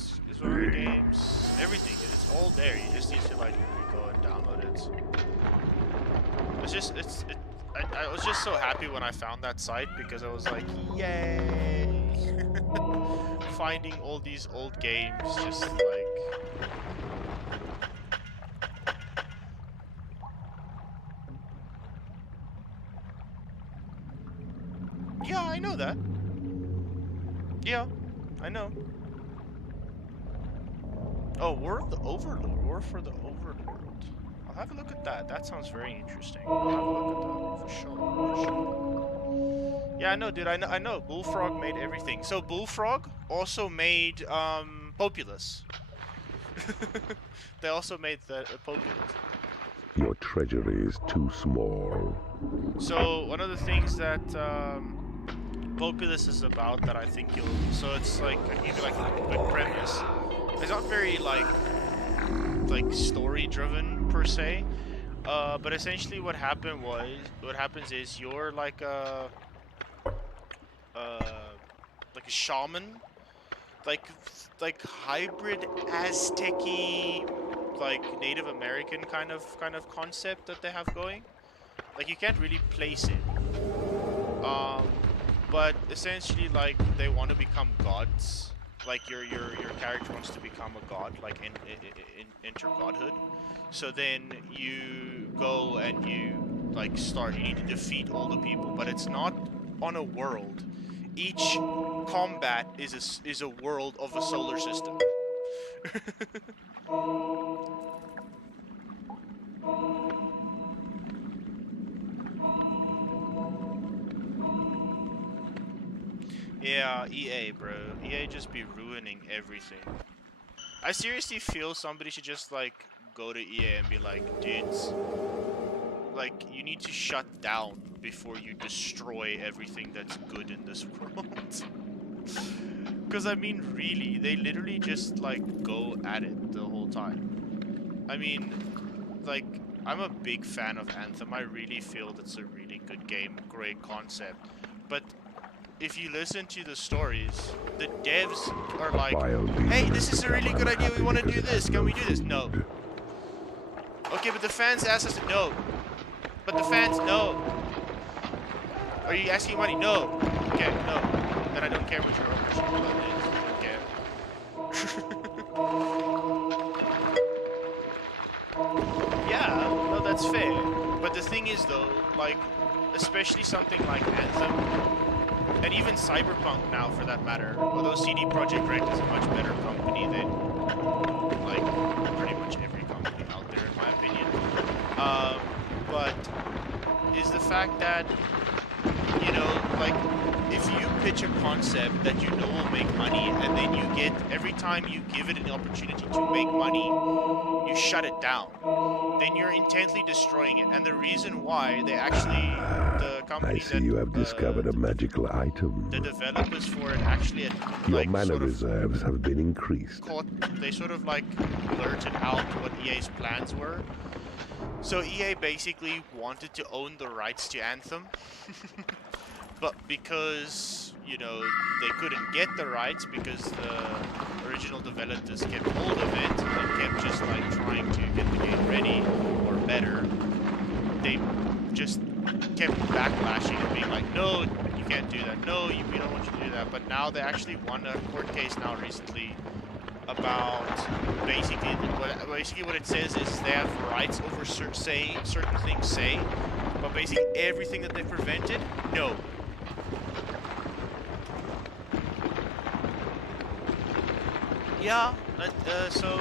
games. Everything, it's all there. You just need to like go and download it. I was just so happy when I found that site because I was like, yay! Finding all these old games, just like. Yeah, I know that. Yeah, I know. Oh, War of the Overlord. War for the Overlord. I'll have a look at that. That sounds very interesting. I'll have a look at that for sure. For sure. Yeah, I know, dude. I know. Bullfrog made everything. So Bullfrog also made Populous. They also made the Populous. Your treasury is too small. So one of the things that Populous is about that I think you'll. So it's like I give you like a quick premise. It's not very like story driven per se, but essentially what happens is you're like a shaman, like hybrid Aztec-y, like Native American kind of concept that they have going. Like you can't really place it, but essentially like they want to become gods. Like your character wants to become a god, like enter godhood. So then you go and you like start. You need to defeat all the people, but it's not on a world. Each combat is a world of a solar system. Yeah, EA, bro. EA just be ruining everything. I seriously feel somebody should just, like, go to EA and be like, dudes, like, you need to shut down before you destroy everything that's good in this world. Because, I mean, really, they literally just, like, go at it the whole time. I mean, like, I'm a big fan of Anthem. I really feel that's a really good game, great concept. But if you listen to the stories, the devs are like, hey, this is a really good idea, we want to do this, can we do this? No. Okay, but the fans asked us to no. But the fans, no. Are you asking money? No. Okay, no. Then I don't care what your ownership plan is. Okay. Yeah, no, that's fair. But the thing is though, like, especially something like Anthem, and even Cyberpunk now, for that matter, although CD Projekt Red is a much better company than, like, pretty much every company out there, in my opinion. But is the fact that, you know, like, if you pitch a concept that you know will make money, and then you get, every time you give it an opportunity to make money, you shut it down, then you're intently destroying it. And the reason why they actually, the company I see you have discovered a magical item. the developers for it actually had, Your like, mana sort of reserves have been increased. they sort of like blurted out what EA's plans were. So EA basically wanted to own the rights to Anthem. But because, you know, they couldn't get the rights because the original developers kept hold of it and kept just like trying to get the game ready or better, they just kept backlashing and being like, no, you can't do that, no, we don't want you to do that. But now they actually won a court case now recently about basically what it says is they have rights over certain things, but basically everything that they prevented, no. Yeah, so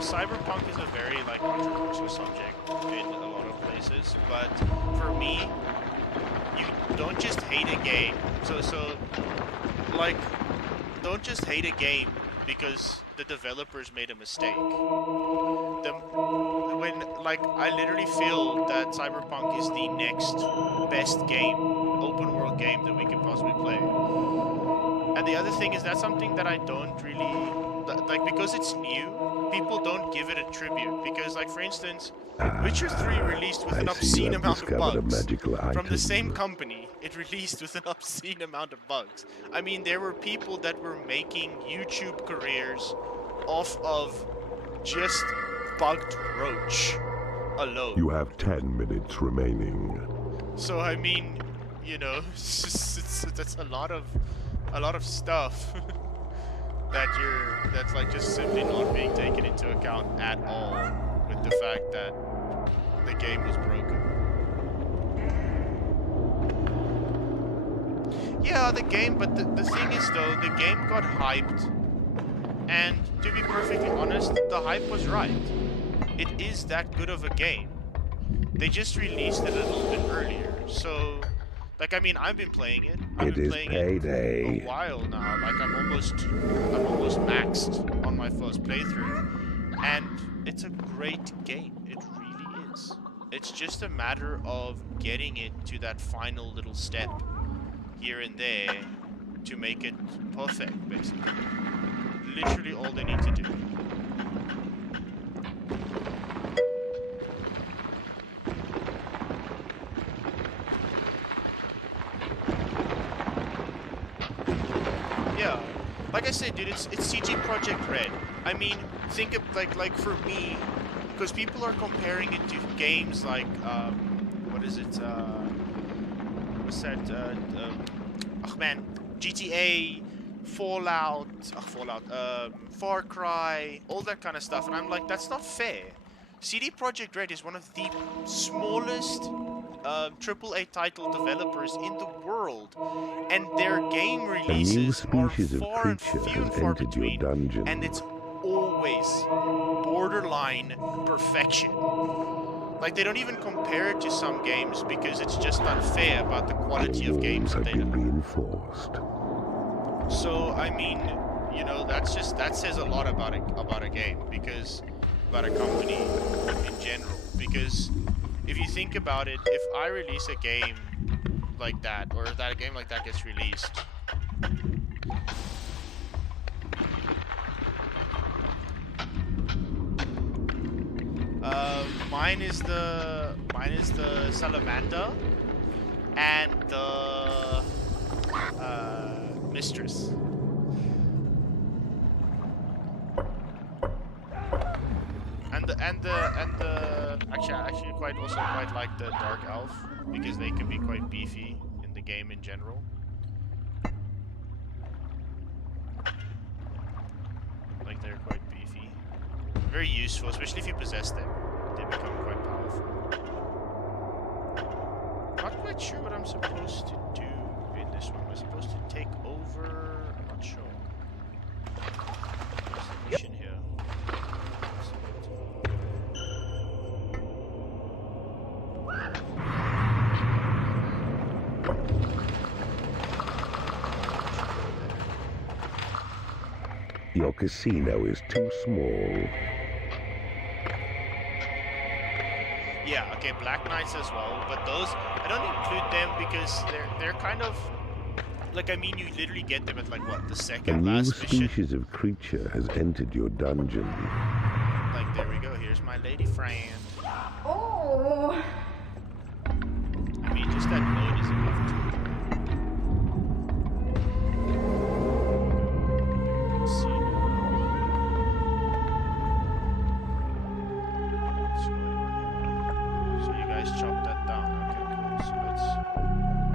Cyberpunk is a very, like, controversial subject in a lot of places, but for me, you don't just hate a game, like, don't just hate a game because the developers made a mistake. I literally feel that Cyberpunk is the next best game, open world game that we can possibly play. And the other thing is that's something that I don't really, like, because it's new, people don't give it a tribute. Because, like, for instance, Witcher 3 released with an obscene amount of bugs. From the same company, it released with an obscene amount of bugs. I mean, there were people that were making YouTube careers off of just bugged roach. alone. You have 10 minutes remaining. So I mean, you know, that's a lot of stuff that's like just simply not being taken into account at all, with the fact that the game was broken. Yeah, the game, but the thing is though, the game got hyped, and to be perfectly honest, the hype was right. It is that good of a game. They just released it a little bit earlier, so, like, I mean, I've been playing it. I've been playing payday. it a while now. Like, I'm almost maxed on my first playthrough, and it's a great game. It really is. It's just a matter of getting it to that final little step here and there to make it perfect, basically. Literally all they need to do. Yeah, like I said, dude, it's CG Project Red. I mean, think of like for me, because people are comparing it to games like what is it? What's that? Oh man, GTA, Fallout, Far Cry, all that kind of stuff, and I'm like, that's not fair. CD Projekt Red is one of the smallest AAA title developers in the world, and their game releases are far and few and far between, and it's always borderline perfection. Like, they don't even compare it to some games because it's just unfair about the quality of games that they do. Reinforced. So I mean, you know, that says a lot about a game, because about a company in general, because if you think about it, if I release a game like that, or if that game like that gets released, mine is the Salamander and the Mistress. And the actually I quite like the Dark Elf, because they can be quite beefy in the game in general. Like, they're quite beefy. Very useful, especially if you possess them. They become quite powerful. Not quite sure what I'm supposed to do in this one. Am I supposed to take over? I'm not sure. What's the mission here? Your casino is too small. Yeah, okay, Black Knights as well, but those, I don't include them because they're kind of, like, I mean, you literally get them at, like, what, the second last mission? A new species of creature has entered your dungeon. Like, there we go, here's my lady friend. Oh! I mean, just that mode is enough to... Chop that down. Okay, cool. So let's.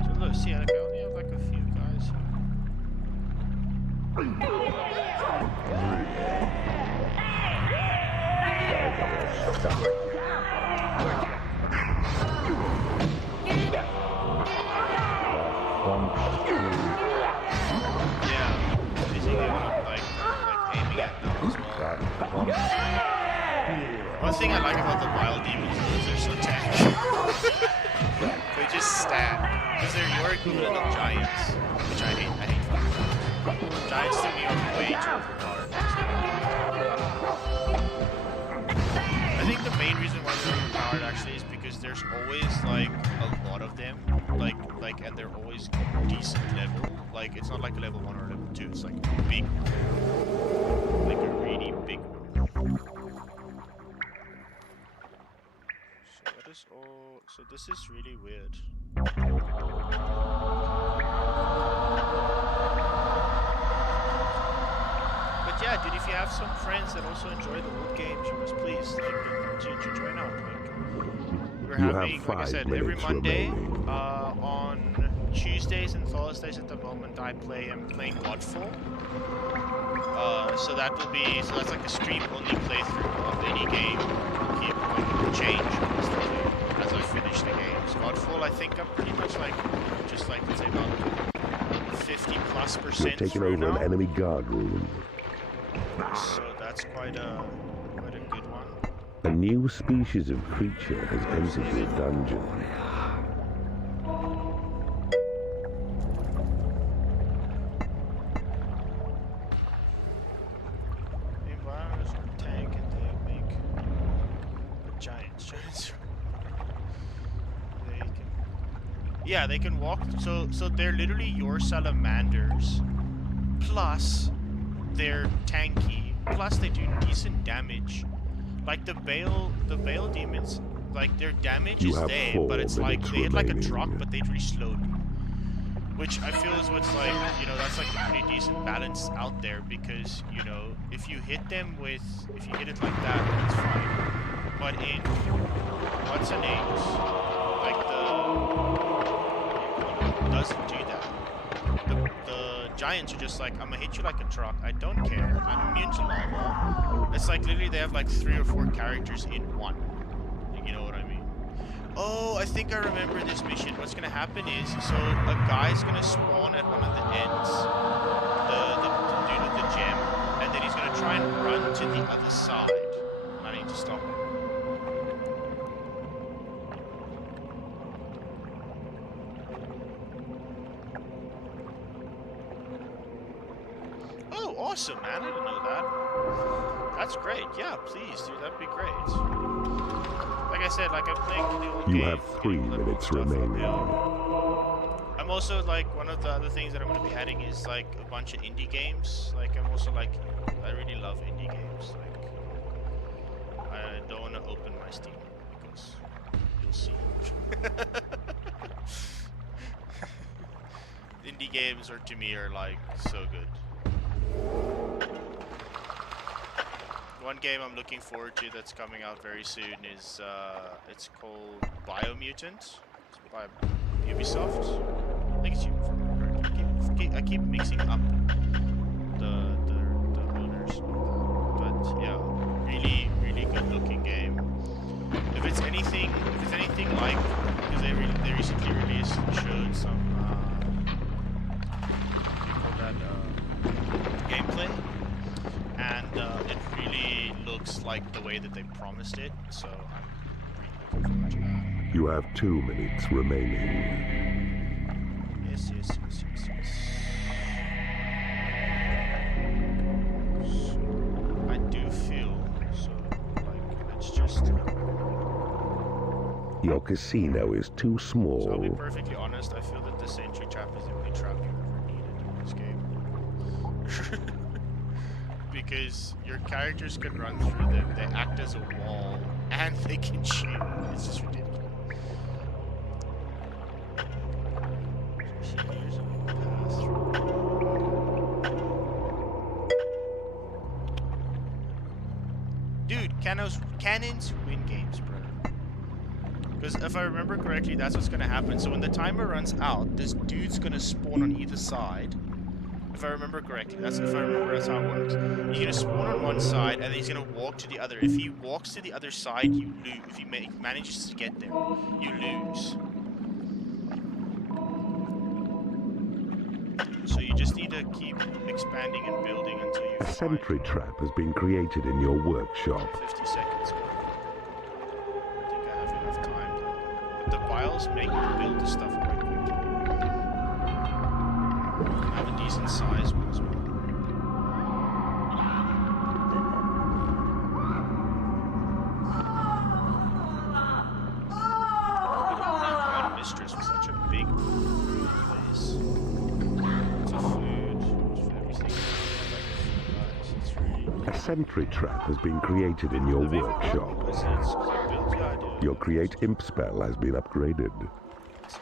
So look, see, like, I only have like a few guys here. Yeah, basically what I'm like aiming at them as well. One thing I like about the wild demons is they're so tanky. They just stand, because they're your equivalent of giants, which I hate. Giants to me are way too overpowered. I think the main reason why they're overpowered actually is because there's always like a lot of them, like, and they're always decent level. Like, it's not like a level 1 or a level 2. It's like a big, like a really big one. So this is really weird. But yeah, dude, if you have some friends that also enjoy the old games, you must please, like, get them to join up. Like, You having, have like I 5 said, every minutes Monday, remaining. on Tuesdays and Thursdays at the moment, I'm playing Godfall. So that will be, so that's like a stream-only playthrough of any game. Keep like change constantly as I finish the games. Godfall, I think I'm pretty much like, just like, let's say about 50+% You're taking through over now. an enemy guard room. So that's quite a good one. A new species of creature has entered your dungeon. The environments are tank and they make giants. They can, yeah, they can walk. So they're literally your salamanders, plus they're tanky, plus they do decent damage. Like the Bale demons, like their damage You is have there, 4 but it's like minutes they hit like a remaining. truck, but they really slowed. Which I feel is what's like, you know, that's like a pretty decent balance out there, because, you know, if you hit it like that, it's fine. But in what's her name's, like doesn't do that. The giants are just like, I'm gonna hit you like a truck. I don't care. I'm immune to lava. It's like literally they have like 3 or 4 characters in one. You know what I mean? Oh, I think I remember this mission. What's gonna happen is, so a guy's gonna spawn at one of the ends, the dude with the gem, and then he's gonna try and run to the other side. And I need to stop him. Oh, awesome, man. I didn't know that. That's great. Yeah, please, dude. That'd be great. Like I said, like I'm playing the old game. You have 3 getting little minutes stuff remaining. uphill. I'm also like, one of the other things that I'm going to be adding is like a bunch of indie games. Like I'm also like, I really love indie games. Like I don't want to open my Steam because you'll see. Indie games to me are like so good. One game I'm looking forward to that's coming out very soon is it's called Biomutant. It's by Ubisoft. I think it's Ubisoft. I keep mixing up the owners, but yeah, really good looking game. If it's anything like, because they recently showed some gameplay, and it really looks like the way that they promised it, so I'm really looking forward to that. You have 2 minutes remaining. Yes. So, I do feel, so, like, it's just... Your casino is too small. So I'll be perfectly honest, I feel that the sentry trap is the only trap you ever needed in this game. Because your characters can run through them, they act as a wall, and they can shoot. It's just ridiculous. Dude, cannons win games, bro. Because if I remember correctly, that's what's gonna happen. So when the timer runs out, this dude's gonna spawn on either side. If I remember correctly, that's how it works. He's gonna spawn on one side, and then he's gonna walk to the other. If he walks to the other side, you lose. If he manages to get there, you lose. So you just need to keep expanding and building until you A find sentry trap has been created in your workshop. 50 seconds. I think I have enough time. But the vials make you build the stuff quite quickly. I have a decent size one as well. God, Mistress was such a big place. Lots of food, everything. Guys, it's really... A sentry trap has been created in your workshop. Your create imp spell has been upgraded. Let's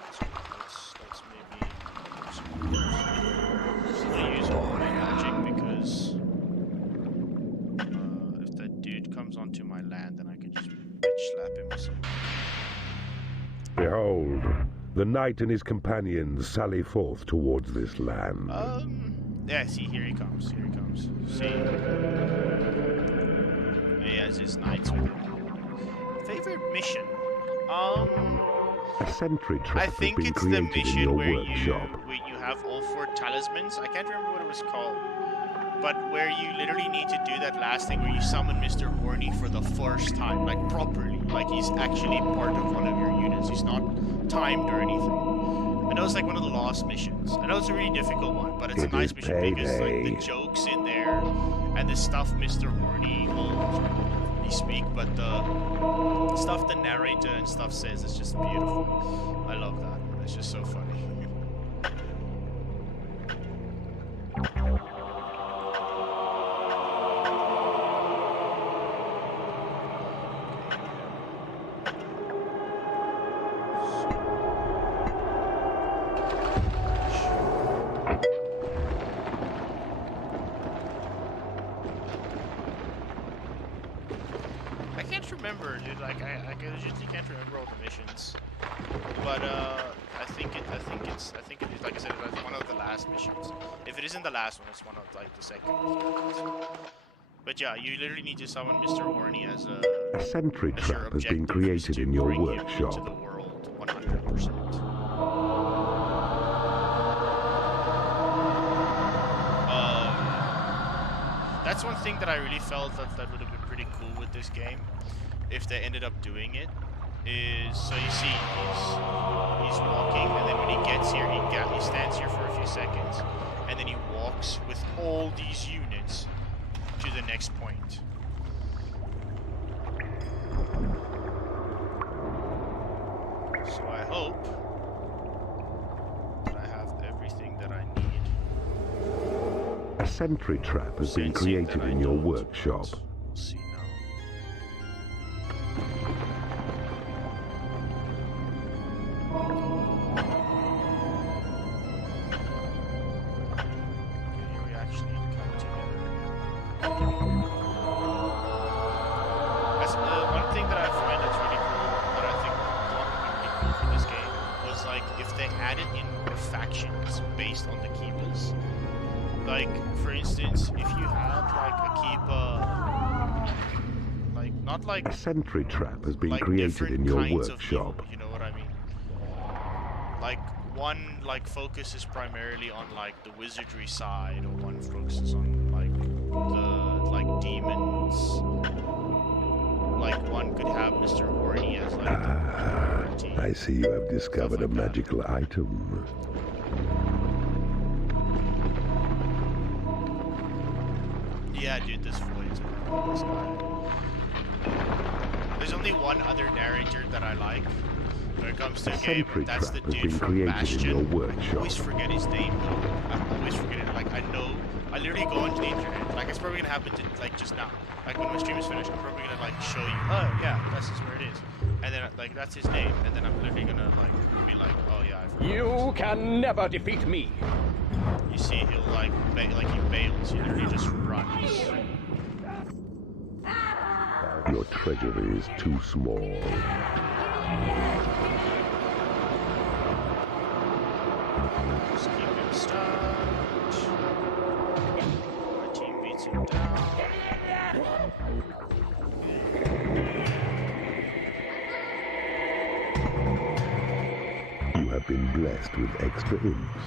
maybe still use all my magic, because if that dude comes onto my land, then I can just bitch slap him or something. Behold, the knight and his companions sally forth towards this land. Yeah, see, here he comes, here he comes. See? He has his knights with him. Favorite mission? A sentry trap I has think been it's the created in mission your where workshop. you have all 4 talismans. I can't remember what it was called. But where you literally need to do that last thing where you summon Mister Horny for the first time, like properly. Like he's actually part of one of your units. He's not timed or anything. I know it's like one of the lost missions. I know it's a really difficult one, but it's a nice mission because like the jokes in there and the stuff Mister Horny will he speak, but the stuff the narrator and stuff says is just beautiful. I love that. It's just so funny. I can't remember, dude. Like I legitimately can't remember all the missions, but I think it is, like I said, it's one of the last missions. If it isn't the last one, it's one of like the second or third. But yeah, you literally need to summon Mister Horny as A sentry as your trap has been objective is created to in your bring him workshop. into the world 100%. That's one thing that I really felt that would have been pretty cool with this game, if they ended up doing it, is, so you see, he's walking, and then when he gets here, he stands here for a few seconds, and then he walks with all these units to the next point. So I hope that I have everything that I need. A sentry trap has been Sensing created that I in your don't, workshop. but we'll see now. Okay, here we actually come together again. That's one thing that I find that's really cool, that I think would be cool for this game, was like if they added in more factions based on the keepers. Like, for instance, if you had like a keeper, like not like A sentry trap has been like created different in your kinds workshop. of evil, you know what I mean? Like one like focuses primarily on like the wizardry side, or one focuses on like the like demons. Like one could have Mister Horny as like I see you have discovered a magical item. Yeah, dude, this voice, bro. This guy. There's only one other narrator that I like when it comes to A the game. sentry That's the trap has dude been from created Bastion. in your I workshop. always forget his name, though. I always forget it. Like, I know. I literally go onto the internet. Like, it's probably gonna happen to, like, just now. Like, when my stream is finished, I'm probably gonna, like, show you. Oh, yeah, this is where it is. And then, like, that's his name. And then I'm literally gonna, like, be like, oh, yeah, I forgot. You can never defeat me. You see, he'll, like, he bails. He literally just runs. Your treasury is too small. Just keep him stunned. My team beats him down. You have been blessed with extra imps.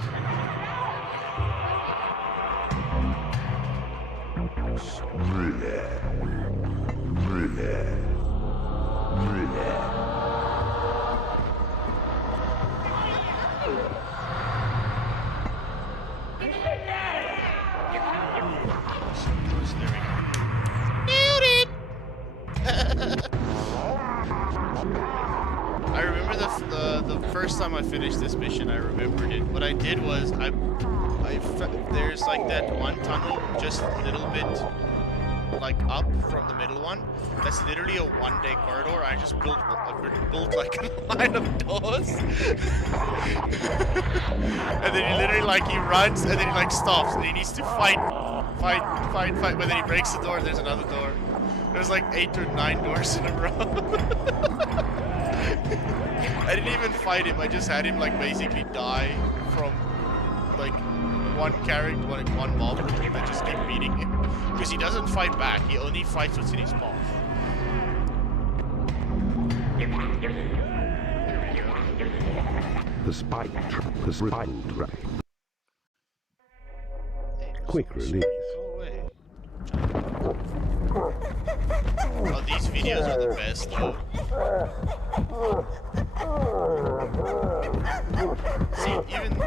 I remember the first time I finished this mission, I remembered it. What I did was, there's like that one tunnel just a little bit like up from the middle one. That's literally a one-day corridor. I just built like a line of doors. And then he literally like, he runs and then he like stops and he needs to fight. But then he breaks the door and there's another door. There's like 8 or 9 doors in a row. I didn't even fight him. I just had him like basically die from like one character, like one mob, and I just keep beating him because he doesn't fight back. He only fights what's in his path. The spike trap. The spike trap. Quick release. Go away. Oh, these videos are the best though. See, even in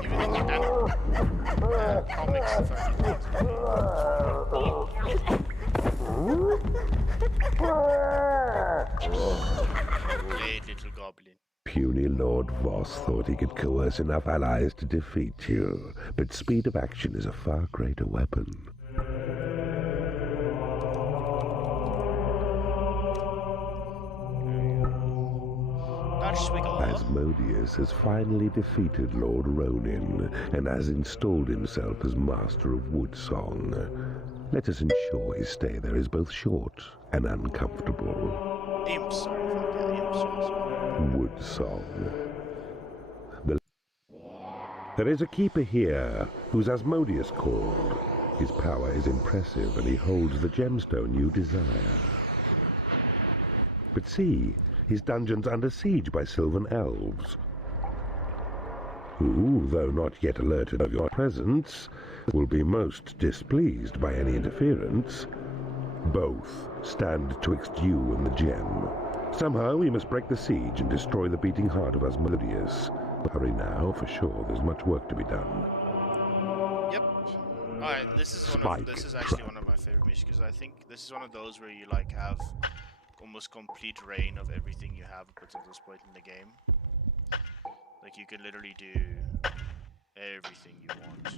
comics, the fucking Play it, little goblin. Puny Lord Voss thought he could coerce enough allies to defeat you, but speed of action is a far greater weapon. Asmodeus has finally defeated Lord Ronin and has installed himself as Master of Woodsong. Let us ensure his stay there is both short and uncomfortable. Imps, Woodsong. There is a keeper here who's Asmodeus called. His power is impressive and he holds the gemstone you desire. But see, his dungeon's under siege by Sylvan elves, who, though not yet alerted of your presence, will be most displeased by any interference. Both stand twixt you and the gem. Somehow we must break the siege and destroy the beating heart of Asmodeus. Hurry now, for sure, there's much work to be done. Yep. Alright, this is actually one of my favorite missions, because I think this is one of those where you like have almost complete reign of everything you have up until this point in the game. Like you can literally do everything you want.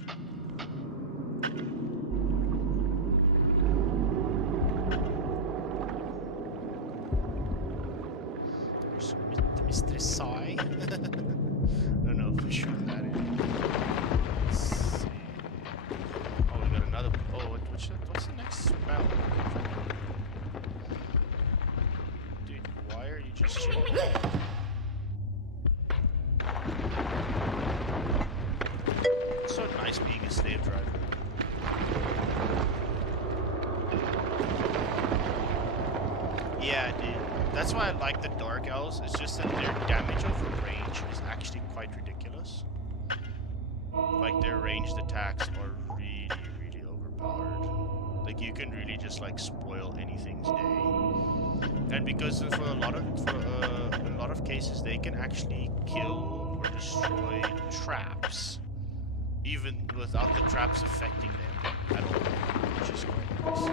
Mr. Sai? I don't know for sure that is. Let's see. Oh, we got another. Oh, what's the next spell? Dude, why are you just chilling? It's so nice being a slave driver. Yeah, dude. That's why I like the Dark Elves. It's just that their damage over range is actually quite ridiculous. Like their ranged attacks are really, really overpowered. Like you can really just like spoil anything's day. And because for a lot of cases they can actually kill or destroy traps, even without the traps affecting them at all, which is quite nice.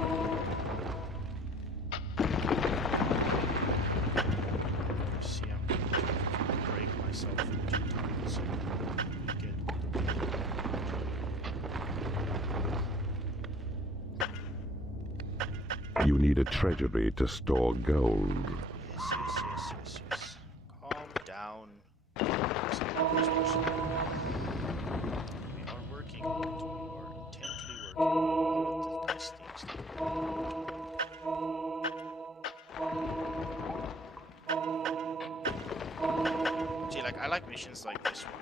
You need a treasury to store gold. Yes. Calm down. We are working on it. We are intently working on all of the nice things that we see, like I like missions like this one,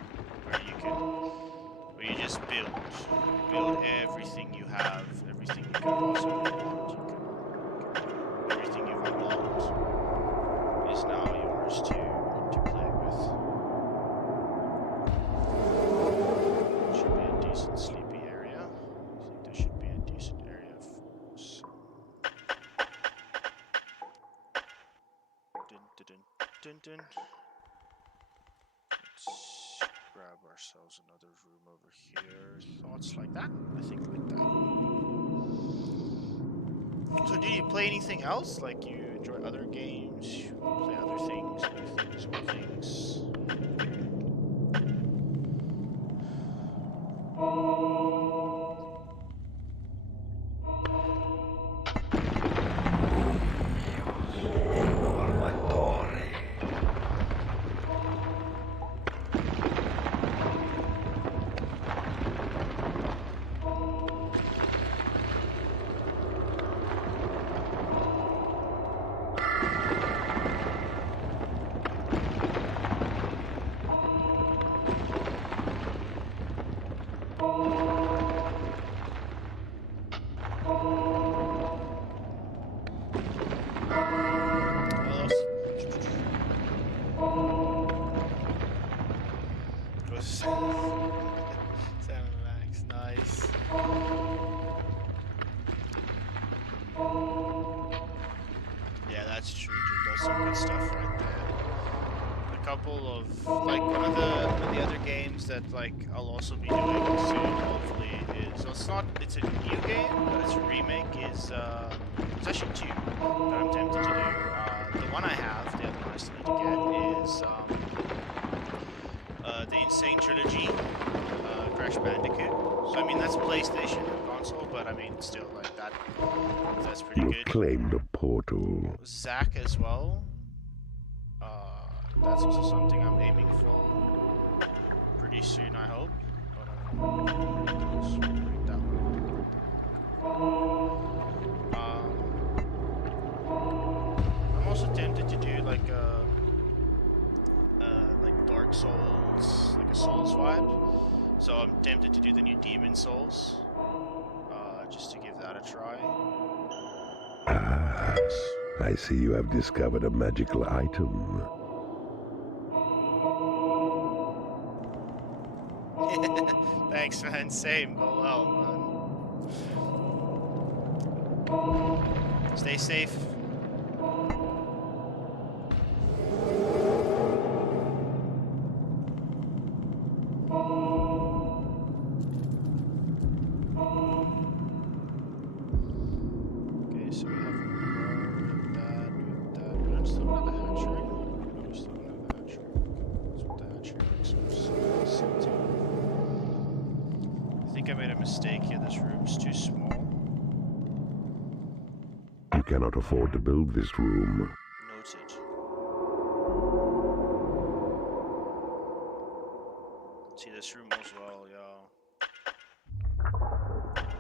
where you just build everything you have, everything you can possibly want. Everything you've unlocked is now yours to play with. Should be a decent sleepy area. I think there should be a decent area for some. Dun. Let's grab ourselves another room over here. Thoughts like that? I think like that. So do you play anything else? Like you enjoy other games? You play other things, new things, old things? Salmon Max, nice. Yeah, that's true, dude. That's some good stuff right there. A couple of like one of the other games that like I'll also be doing soon, hopefully, is it's a new game, but it's a remake. It's actually two that I'm tempted to do. The one I have, the other one I still need to get is the Insane Trilogy, Crash Bandicoot. So I mean that's PlayStation and console, but I mean still like that's pretty You've good. claimed a portal. Zack as well. That's also something I'm aiming for pretty soon, I hope. Oh, no. That one. I'm also tempted to do like Dark Souls, like a Souls vibe. So I'm tempted to do the new Demon Souls, just to give that a try. Ah, I see you have discovered a magical item. Thanks, man. Same. Go well, man. Stay safe. Okay, so we have that. But I'm still not the hatchery. I'm still not the hatchery. That's what the hatchery makes sense. I think I made a mistake here. This room's too small. You cannot afford to build this room. Noted. See this room as well, yeah.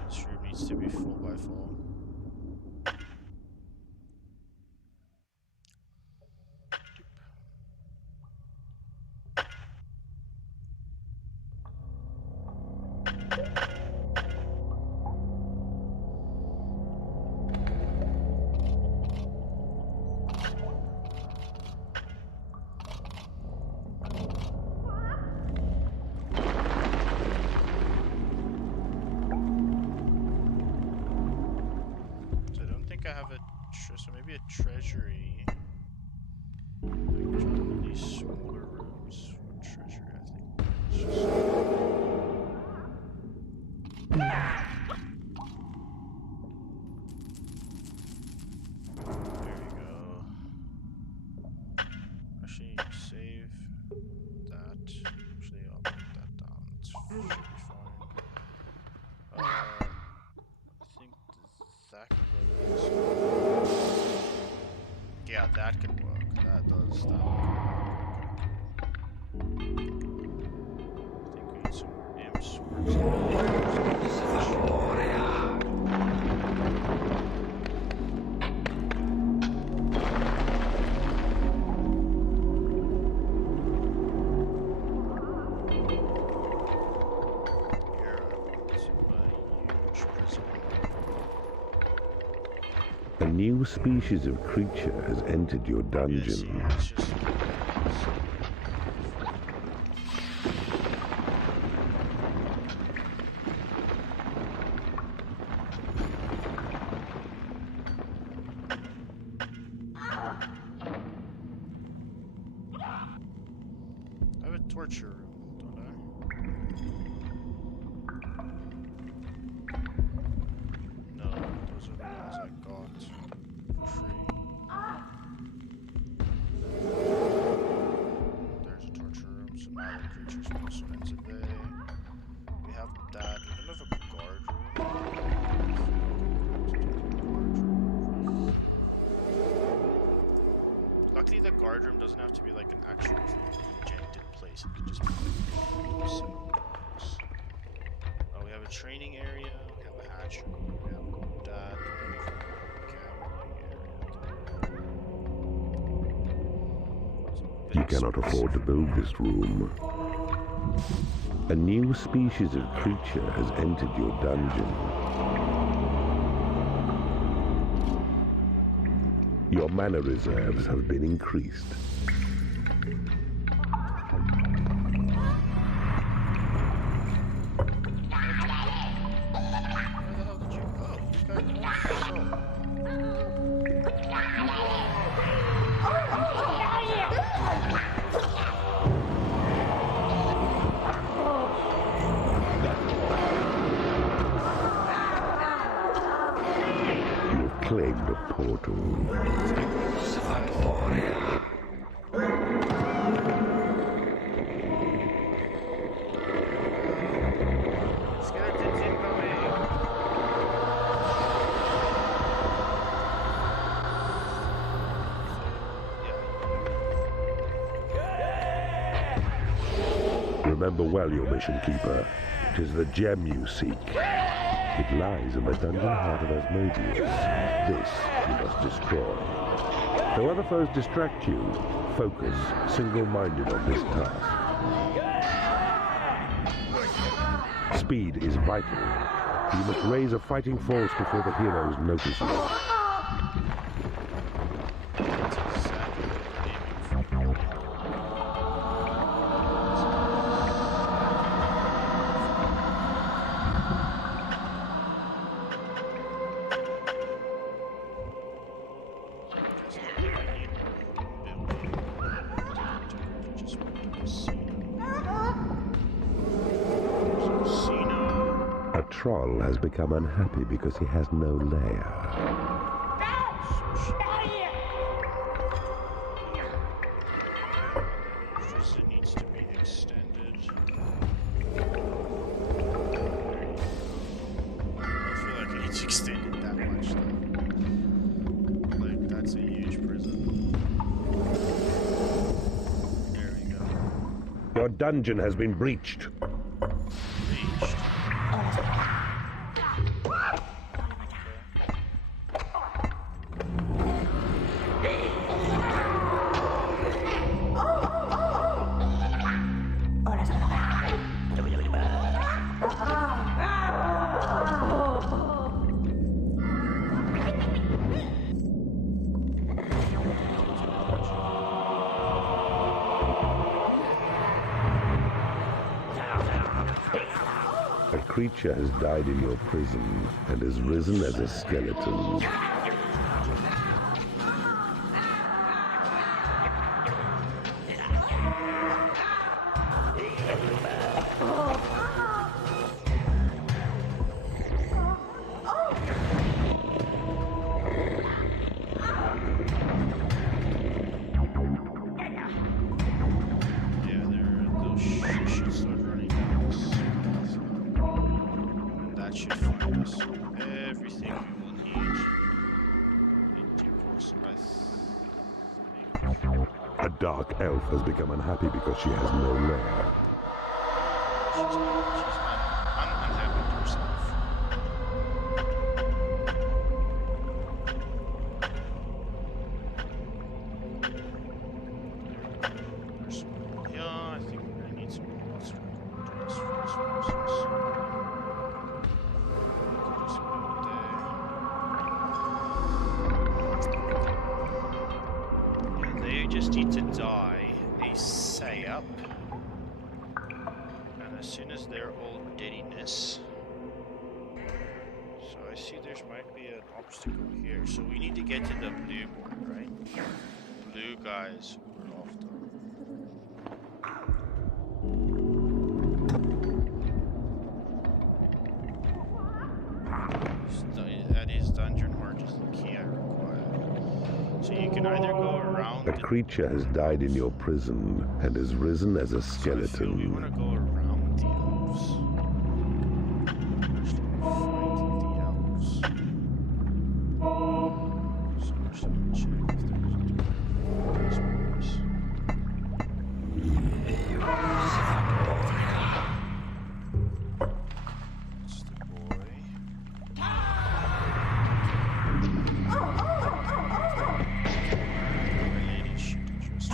This room needs to be 4x4. I have a so maybe a treasury. Like trying one of these smaller rooms for treasury, I think. It's just... There we go. Actually, save that. Actually, I'll put that down. It should be fine. I think that could go to this one. Yeah, that could work. That does. That would work. I think we need some more imps. A new species of creature has entered your dungeon. I have a torture room, don't I? No, those are the ones I got for free. There's a torture room, some other creatures more expensive there. We have that. We don't have a guard room. Luckily, the guard room doesn't have to be like an actual enchanted place. It could just be like oh, we have a training area. We have a hatchery. We have that. You cannot afford to build this room. A new species of creature has entered your dungeon. Your mana reserves have been increased. portal. Skeletons incoming! Remember well your mission, Keeper. 'Tis the gem you seek. It lies in the dungeon heart of Asmodeus. This you must destroy. Though other foes distract you, focus single-minded on this task. Speed is vital. You must raise a fighting force before the heroes notice you. A troll has become unhappy because he has no lair. It needs to be extended. I feel like it's extended that much though. Like, that's a huge prison. There we go. Your dungeon has been breached. Reached. A creature has died in your prison and has risen as a skeleton. A dark elf has become unhappy because she has no lair. She's unhappy with herself. Yeah, I think we're gonna need some more resources. They just need to die ASAP. And as soon as they're all deadiness. So I see there might be an obstacle here. So we need to get to the blue board, right? Blue guys we're after. That is dungeon heart is the key I require. So you can either go around. A creature has died in your prison and has risen as a skeleton. So I feel we want to go around the elves. Actually, fight the elves. So I'm just gonna check if there's any spores. It's the boy. Lady shooting just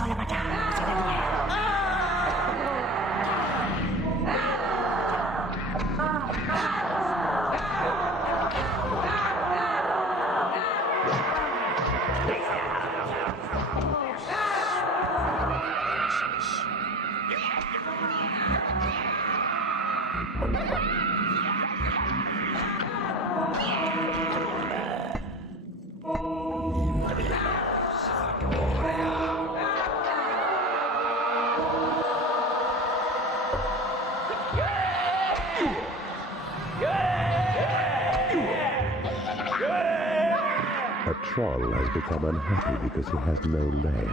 troll has become unhappy because he has no lair.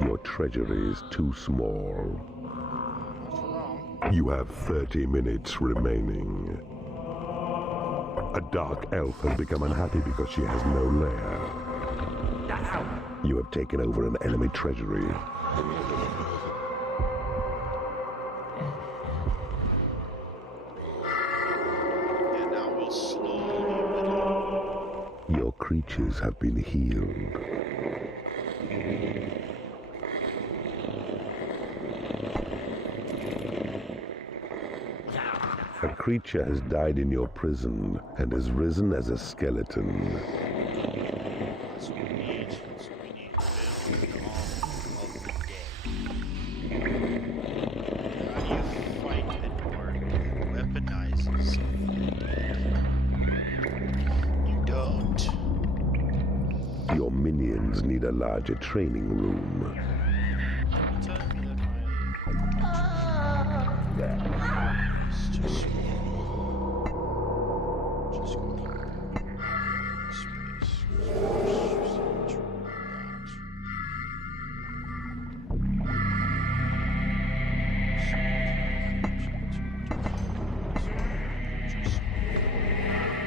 Your treasury is too small. You have 30 minutes remaining. A dark elf has become unhappy because she has no lair. You have taken over an enemy treasury. And now we'll slowly... Your creatures have been healed. A creature has died in your prison and has risen as a skeleton. That's what we need. That's what we need. Building of the day. How do you fight and/or weaponize something? You don't. Your minions need a larger training room. Tell me that it's too small. Just go space.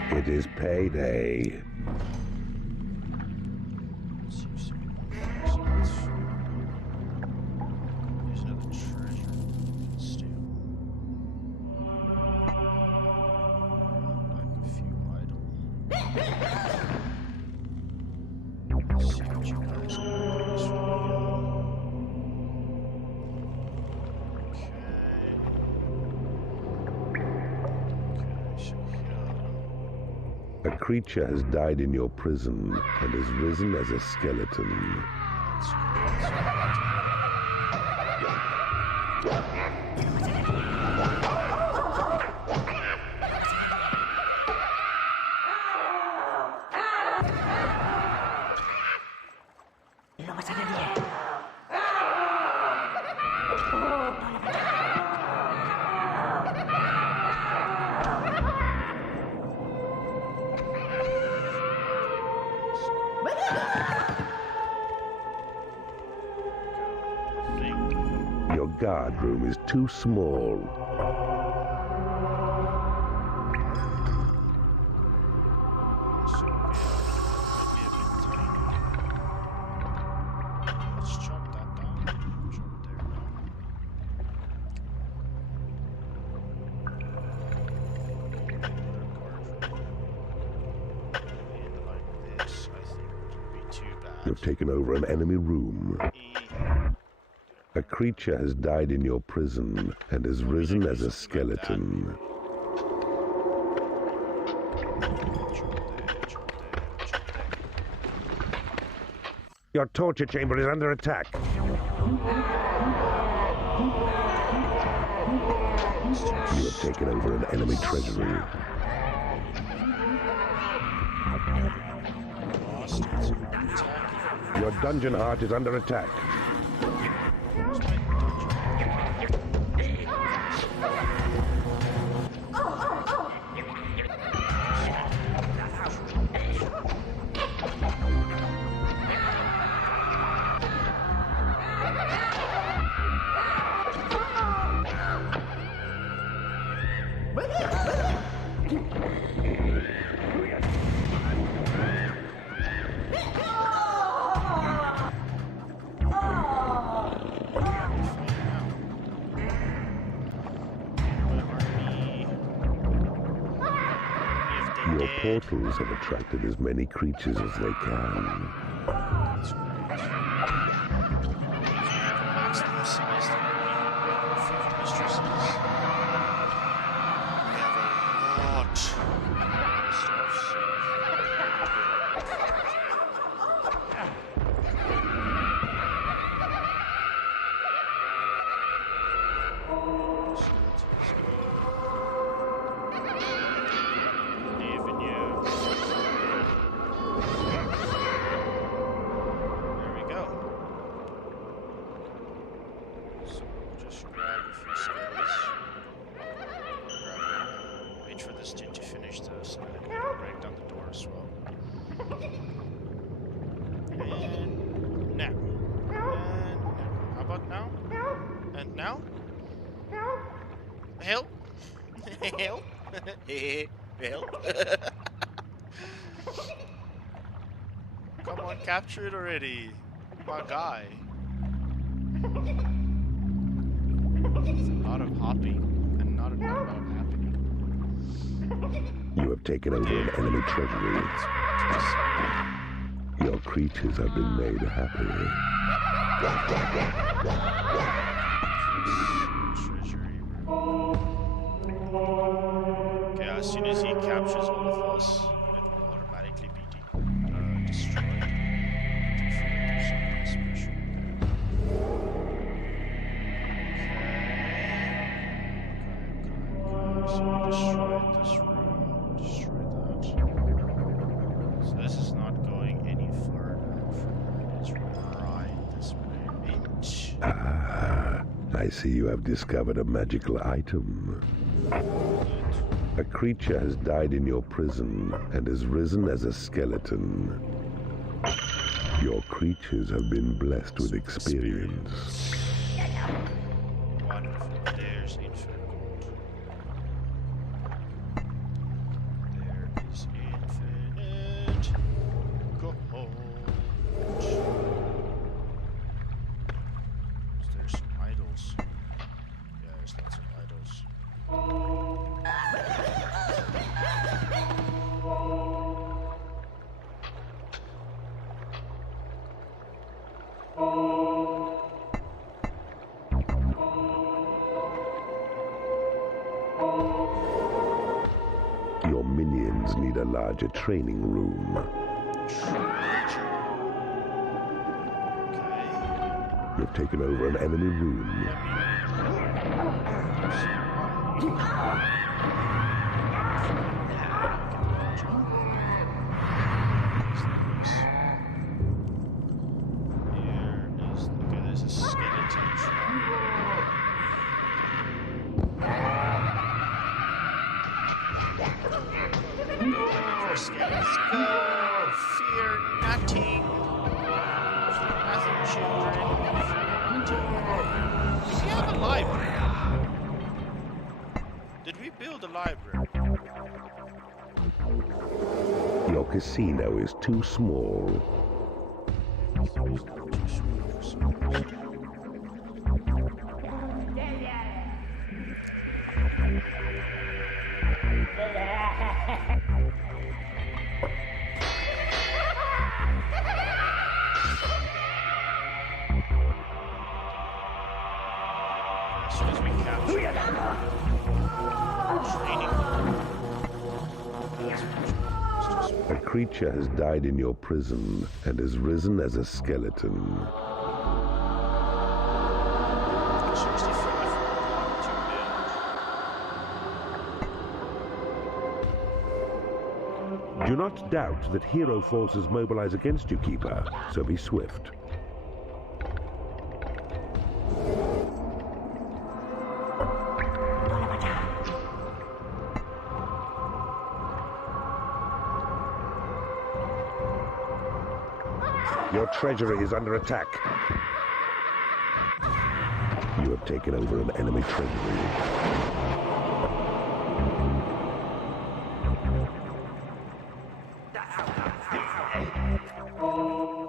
It is payday. Seems to be there's another treasure. Steal. Like a few items. See what you guys can do this one. Okay, so here. A creature has died in your prison and has risen as a skeleton. Let's go. Your guard room is too small. So, yeah, that might be a bit tiny. Let's chop that down. Chop there down. And like this, I think wouldn't be too bad. You've taken over an enemy room. A creature has died in your prison and has risen as a skeleton. Your torture chamber is under attack. You have taken over an enemy treasury. Your dungeon heart is under attack. Your portals have attracted as many creatures as they can. That's great. Maximum size that we have mistresses. We have a lot. now? Help! Help! Help! Come on, capture it already, my guy. There's a lot of hopping and not a lot of happening. You have taken over an enemy treasury. Your creatures have been made happy. Treasury room. Okay, as soon as he captures all of us, it will automatically be destroyed. Do something special there. Okay. So we destroyed this room. Destroyed that. So this is not going any further. It's right this way. Ah, I see you have discovered a magical item. A creature has died in your prison and has risen as a skeleton. Your creatures have been blessed with experience. Wonderful. There's infinite gold. There is infinite gold. There's some idols. Yeah, there's lots of idols. Your minions need a larger training room. Okay. You've taken over an enemy room. There's a skeleton trap. Let's go. Fear nothing. Nothing, children. Do we have a library? Did we build a library? Your casino is too small. As soon as we capture training. A creature has died in your prison and has risen as a skeleton. Seriously, Do not doubt that hero forces mobilize against you, Keeper, so be swift. Your treasury is under attack. You have taken over an enemy treasury.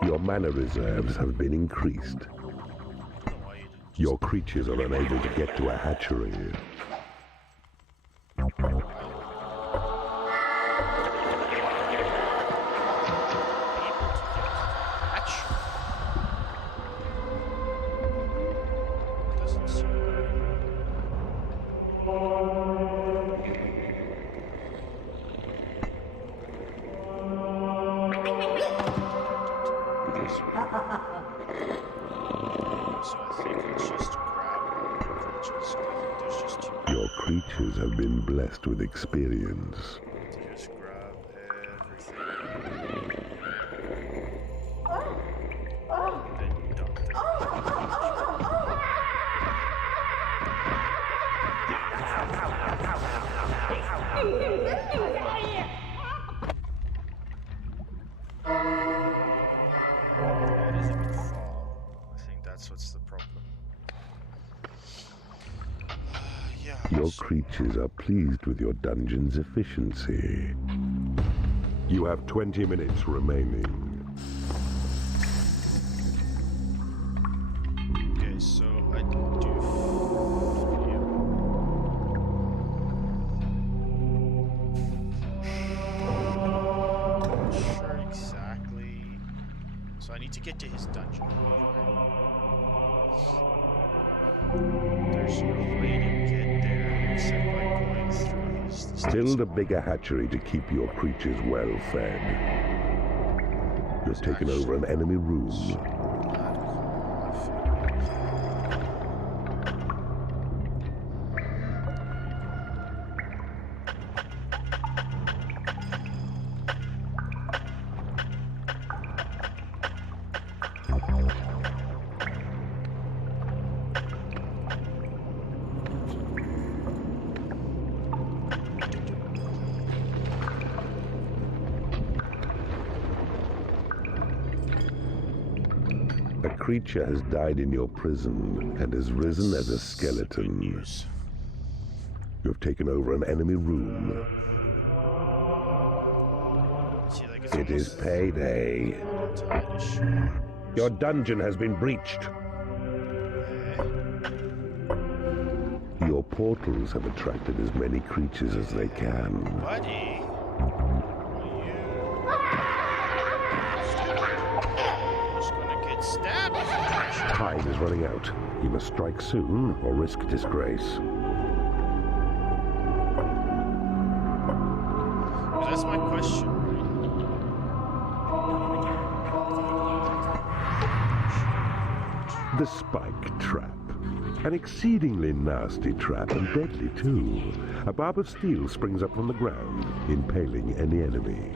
Your mana reserves have been increased. Your creatures are unable to get to a hatchery. Your creatures have been blessed with experience. Just grab everything. Then dump it. That is a bit far. I think that's what's the problem. Your creatures are pleased with your dungeon's efficiency. You have 20 minutes remaining. Okay, so I do feel... Not sure exactly. So I need to get to his dungeon. There's no way to get there except by going through his... Build a bigger hatchery to keep your creatures well fed. You've taken over an enemy room. A creature has died in your prison and has risen as a skeleton. You have taken over an enemy room. See, like, it's It is almost payday. tight-ish. Your dungeon has been breached. Your portals have attracted as many creatures as they can. Buddy, just gonna get stabbed. Time is running out. You must strike soon or risk disgrace. That's my question, The spike trap. An exceedingly nasty trap, and deadly too. A barb of steel springs up from the ground, impaling any enemy.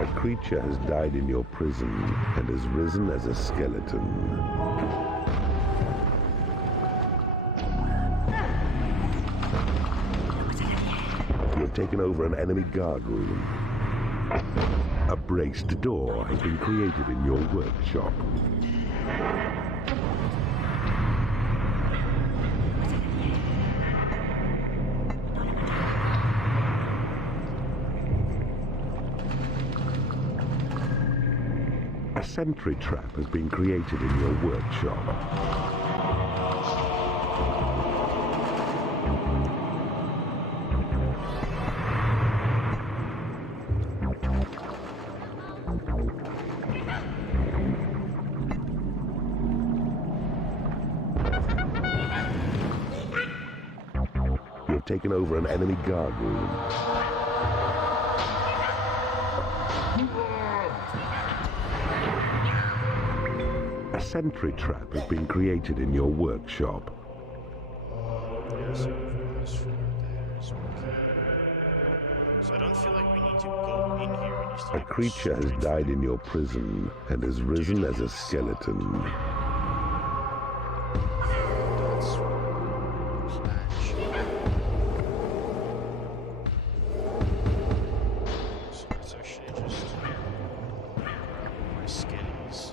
A creature has died in your prison and has risen as a skeleton. You have taken over an enemy guard room. A braced door has been created in your workshop. A sentry trap has been created in your workshop. You have taken over an enemy guard room. A sentry trap has been created in your workshop. So I don't feel like we need to go in here. We just need A creature has died in your prison and has risen as a skeleton. That's so it's actually just my skills.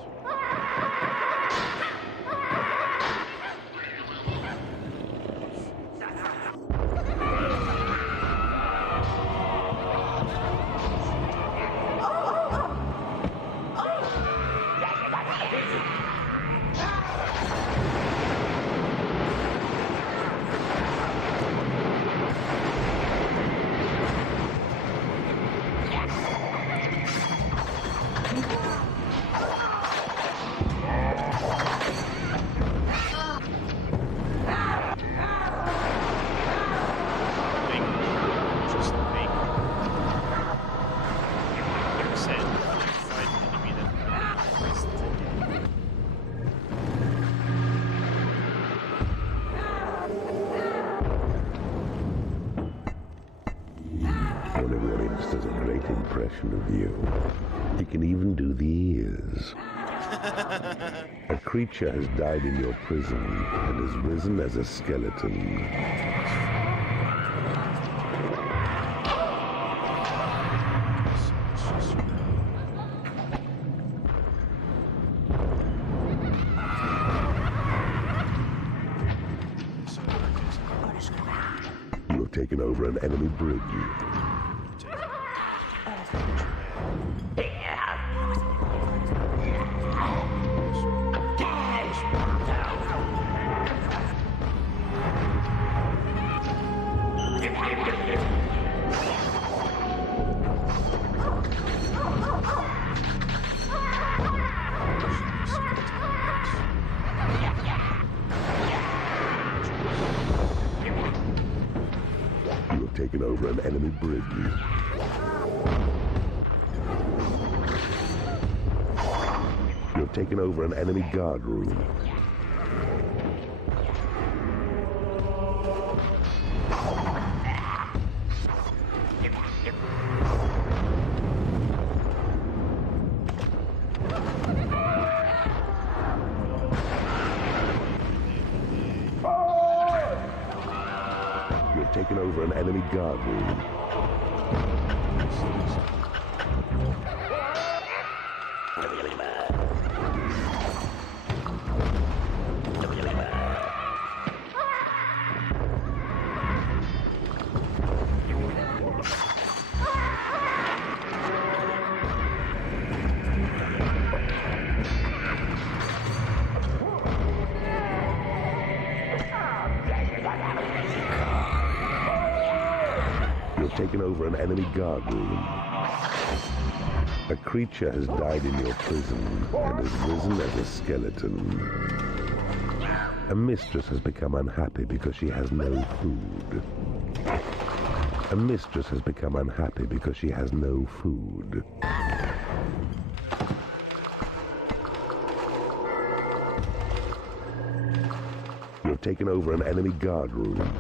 Mistress does a great impression of you. He can even do the ears. A creature has died in your prison and has risen as a skeleton. You have taken over an enemy bridge. Taken over an enemy bridge. You have taken over an enemy guard room. Taken over an enemy guard room. Taken over an enemy guard room. A creature has died in your prison and has risen as a skeleton. A mistress has become unhappy because she has no food. A mistress has become unhappy because she has no food. You have taken over an enemy guard room.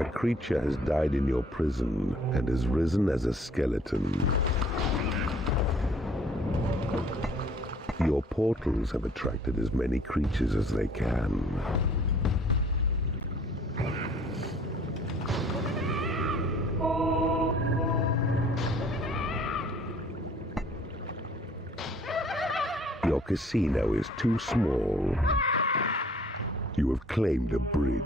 A creature has died in your prison and has risen as a skeleton. Your portals have attracted as many creatures as they can. Your casino is too small. You have claimed a bridge.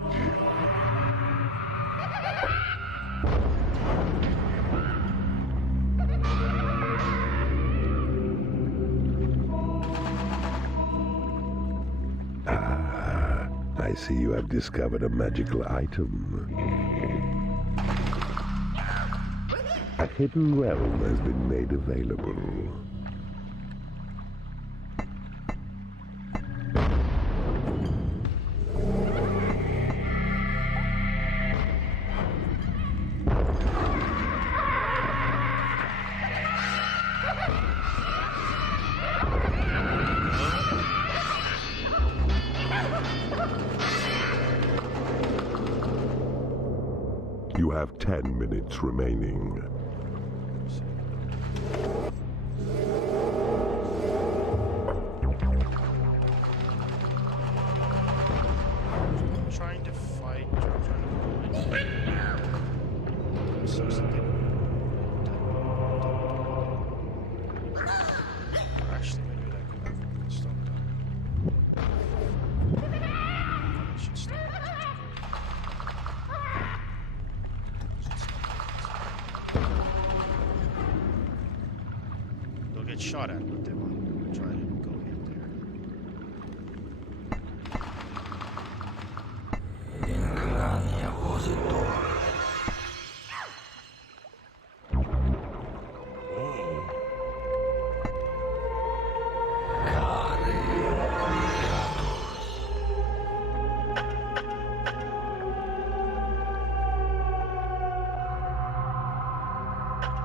I see you have discovered a magical item. A hidden realm has been made available. You have 10 minutes remaining. shot at with them. I'm gonna try to go in there.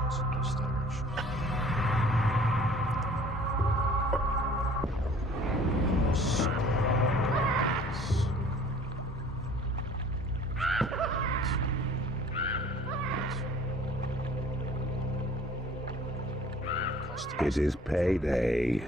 It's in this direction. It is payday.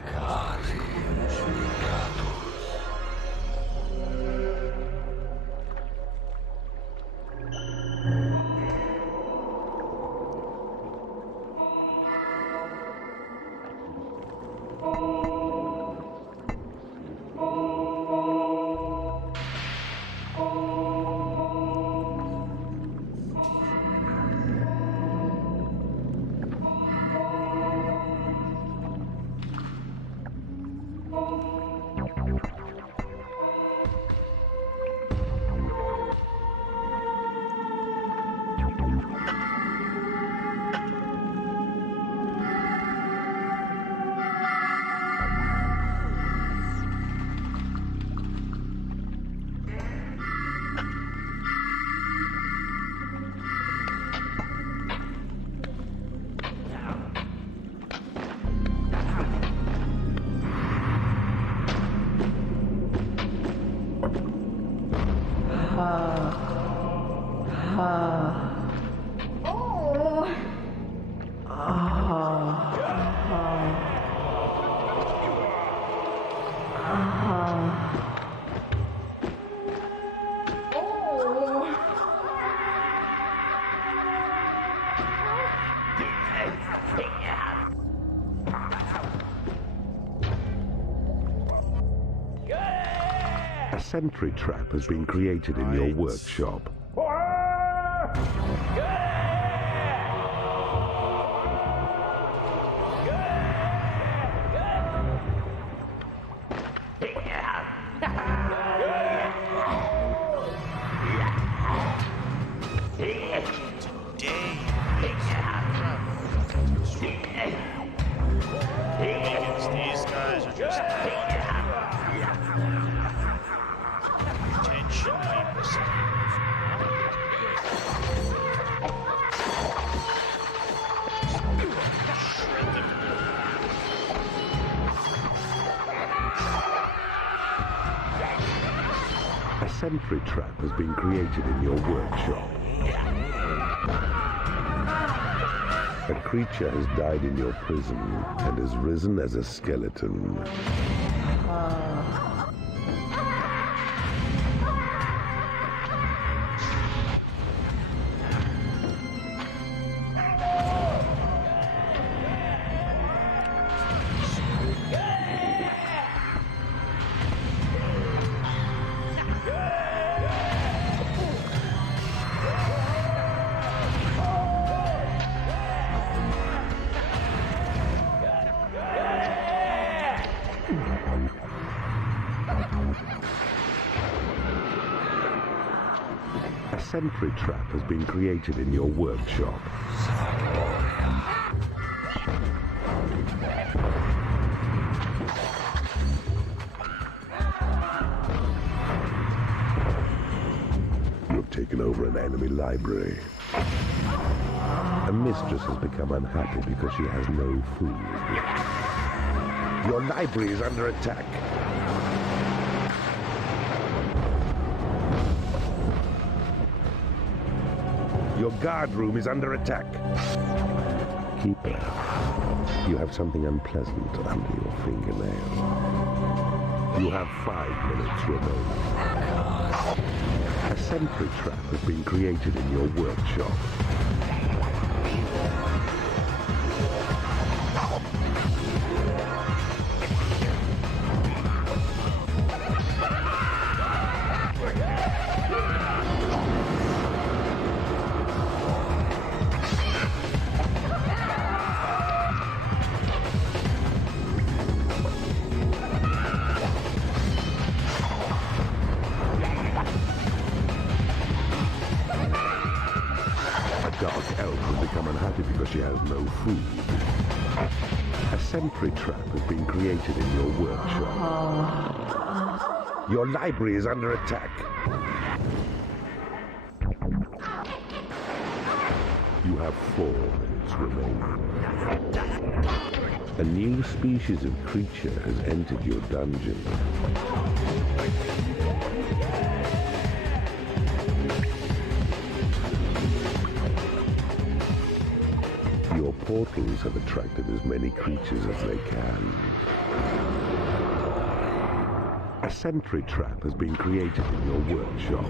A sentry trap has been created in your workshop. These guys are just intentionally missing. Shred them. A sentry trap has been created in your workshop. A creature has died in your prison and has risen as a skeleton. A sentry trap has been created in your workshop. You've taken over an enemy library. A mistress has become unhappy because she has no food. Your library is under attack. Your guard room is under attack. Keeper, you have something unpleasant under your fingernail. You have 5 minutes remaining. A sentry trap has been created in your workshop. sentry trap has been created in your workshop. Your library is under attack. You have 4 minutes remaining. A new species of creature has entered your dungeon. Your portals have attracted as many creatures as they can. A sentry trap has been created in your workshop.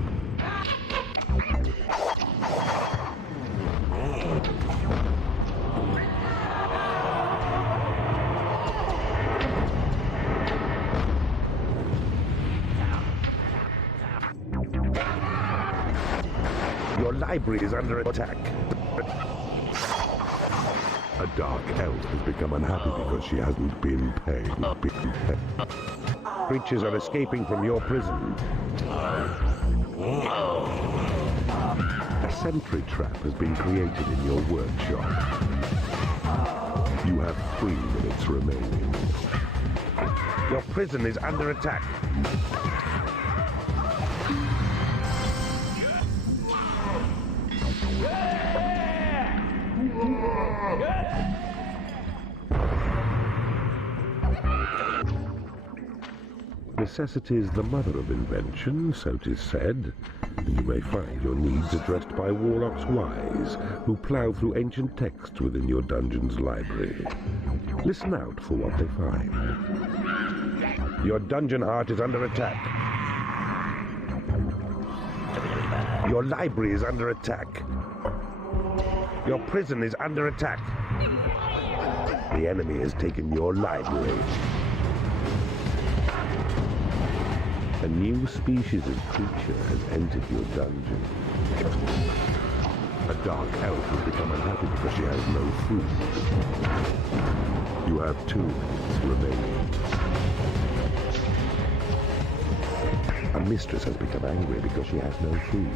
Your library is under attack. A dark elf has become unhappy because she hasn't been paid. Creatures are escaping from your prison. A sentry trap has been created in your workshop. You have 3 minutes remaining. Your prison is under attack. Necessity is the mother of invention, so 'tis said, and you may find your needs addressed by warlocks wise, who plough through ancient texts within your dungeon's library. Listen out for what they find. Your dungeon heart is under attack. Your library is under attack. Your prison is under attack. The enemy has taken your library. A new species of creature has entered your dungeon. A dark elf has become unhappy because she has no food. You have 2 minutes remaining. A mistress has become angry because she has no food.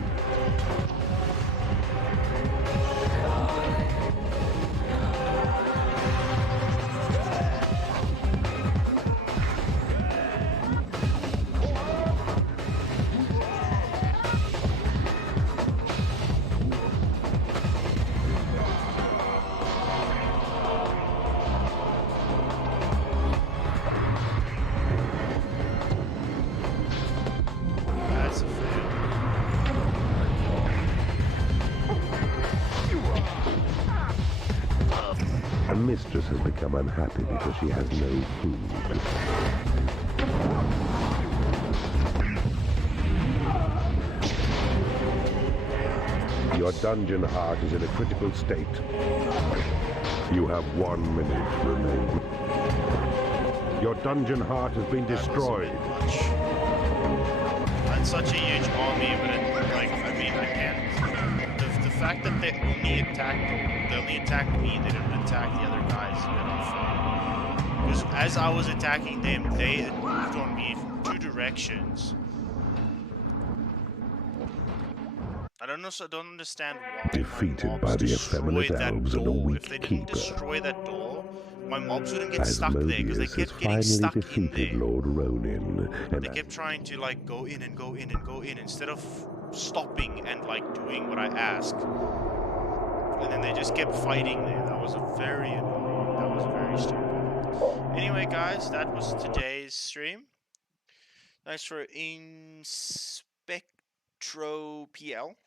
A mistress has become unhappy because she has no food. Your dungeon heart is in a critical state. You have 1 minute remaining. Your dungeon heart has been destroyed. That's such a huge army, but I can't. The fact that they only attacked me, they didn't attack the other guys, is a bit unfair. Because as I was attacking them, they had moved on me from 2 directions. I don't understand why Defeated my by mobs the destroyed effeminate that elves and a door. weak If they didn't keeper. destroy that door, my mobs wouldn't get stuck there because they Asmodeus has kept getting finally stuck in defeated there. Lord Ronin. They kept trying to like go in and go in and go in instead of stopping and like doing what I asked. And then they just kept fighting there. That was very annoying. That was very stupid. Anyway, guys, that was today's stream. Thanks for InspectroPL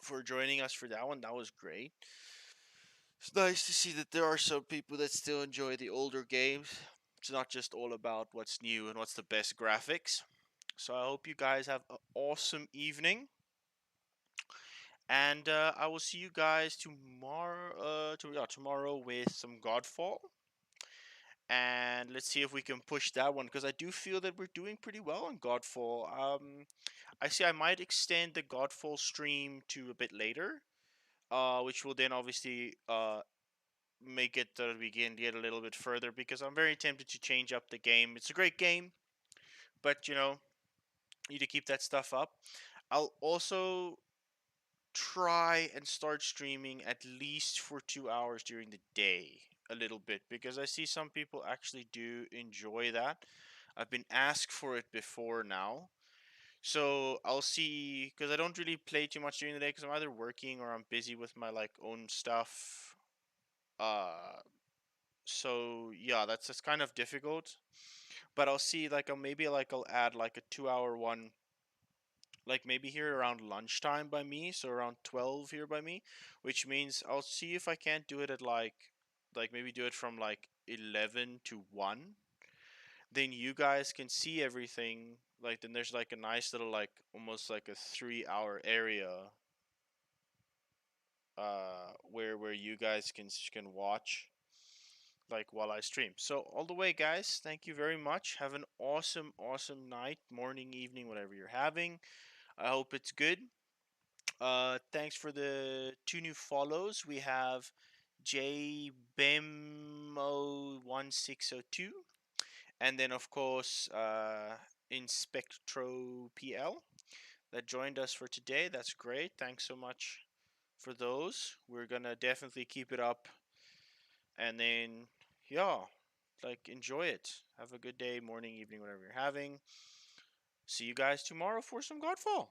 for joining us for that one. That was great. It's nice to see that there are some people that still enjoy the older games. It's not just all about what's new and what's the best graphics. So I hope you guys have an awesome evening. And I will see you guys tomorrow. Tomorrow with some Godfall. And let's see if we can push that one, because I do feel that we're doing pretty well on Godfall. I see I might extend the Godfall stream to a bit later, which will then obviously make it that we can get a little bit further, because I'm very tempted to change up the game. It's a great game, but you need to keep that stuff up. I'll also try and start streaming at least for 2 hours during the day, a little bit, because I see some people actually do enjoy that. I've been asked for it before now. So I'll see, because I don't really play too much during the day because I'm either working or I'm busy with my like own stuff. So yeah, that's kind of difficult. But I'll see, like I'll add like a 2 hour one, like maybe here around lunchtime by me, so around 12 here by me, which means I'll see if I can't do it at like maybe do it from like 11 to 1. Then you guys can see everything. Like then there's like a nice little like almost like a 3 hour area where you guys can watch like while I stream. So all the way guys, thank you very much. Have an awesome night, morning, evening, whatever you're having. I hope it's good. Thanks for the 2 new follows. We have JBEMO1602, and then of course Inspectro PL that joined us for today. That's great. Thanks so much for those. We're gonna definitely keep it up, and then yeah, like enjoy it. Have a good day, morning, evening, whatever you're having. See you guys tomorrow for some Godfall.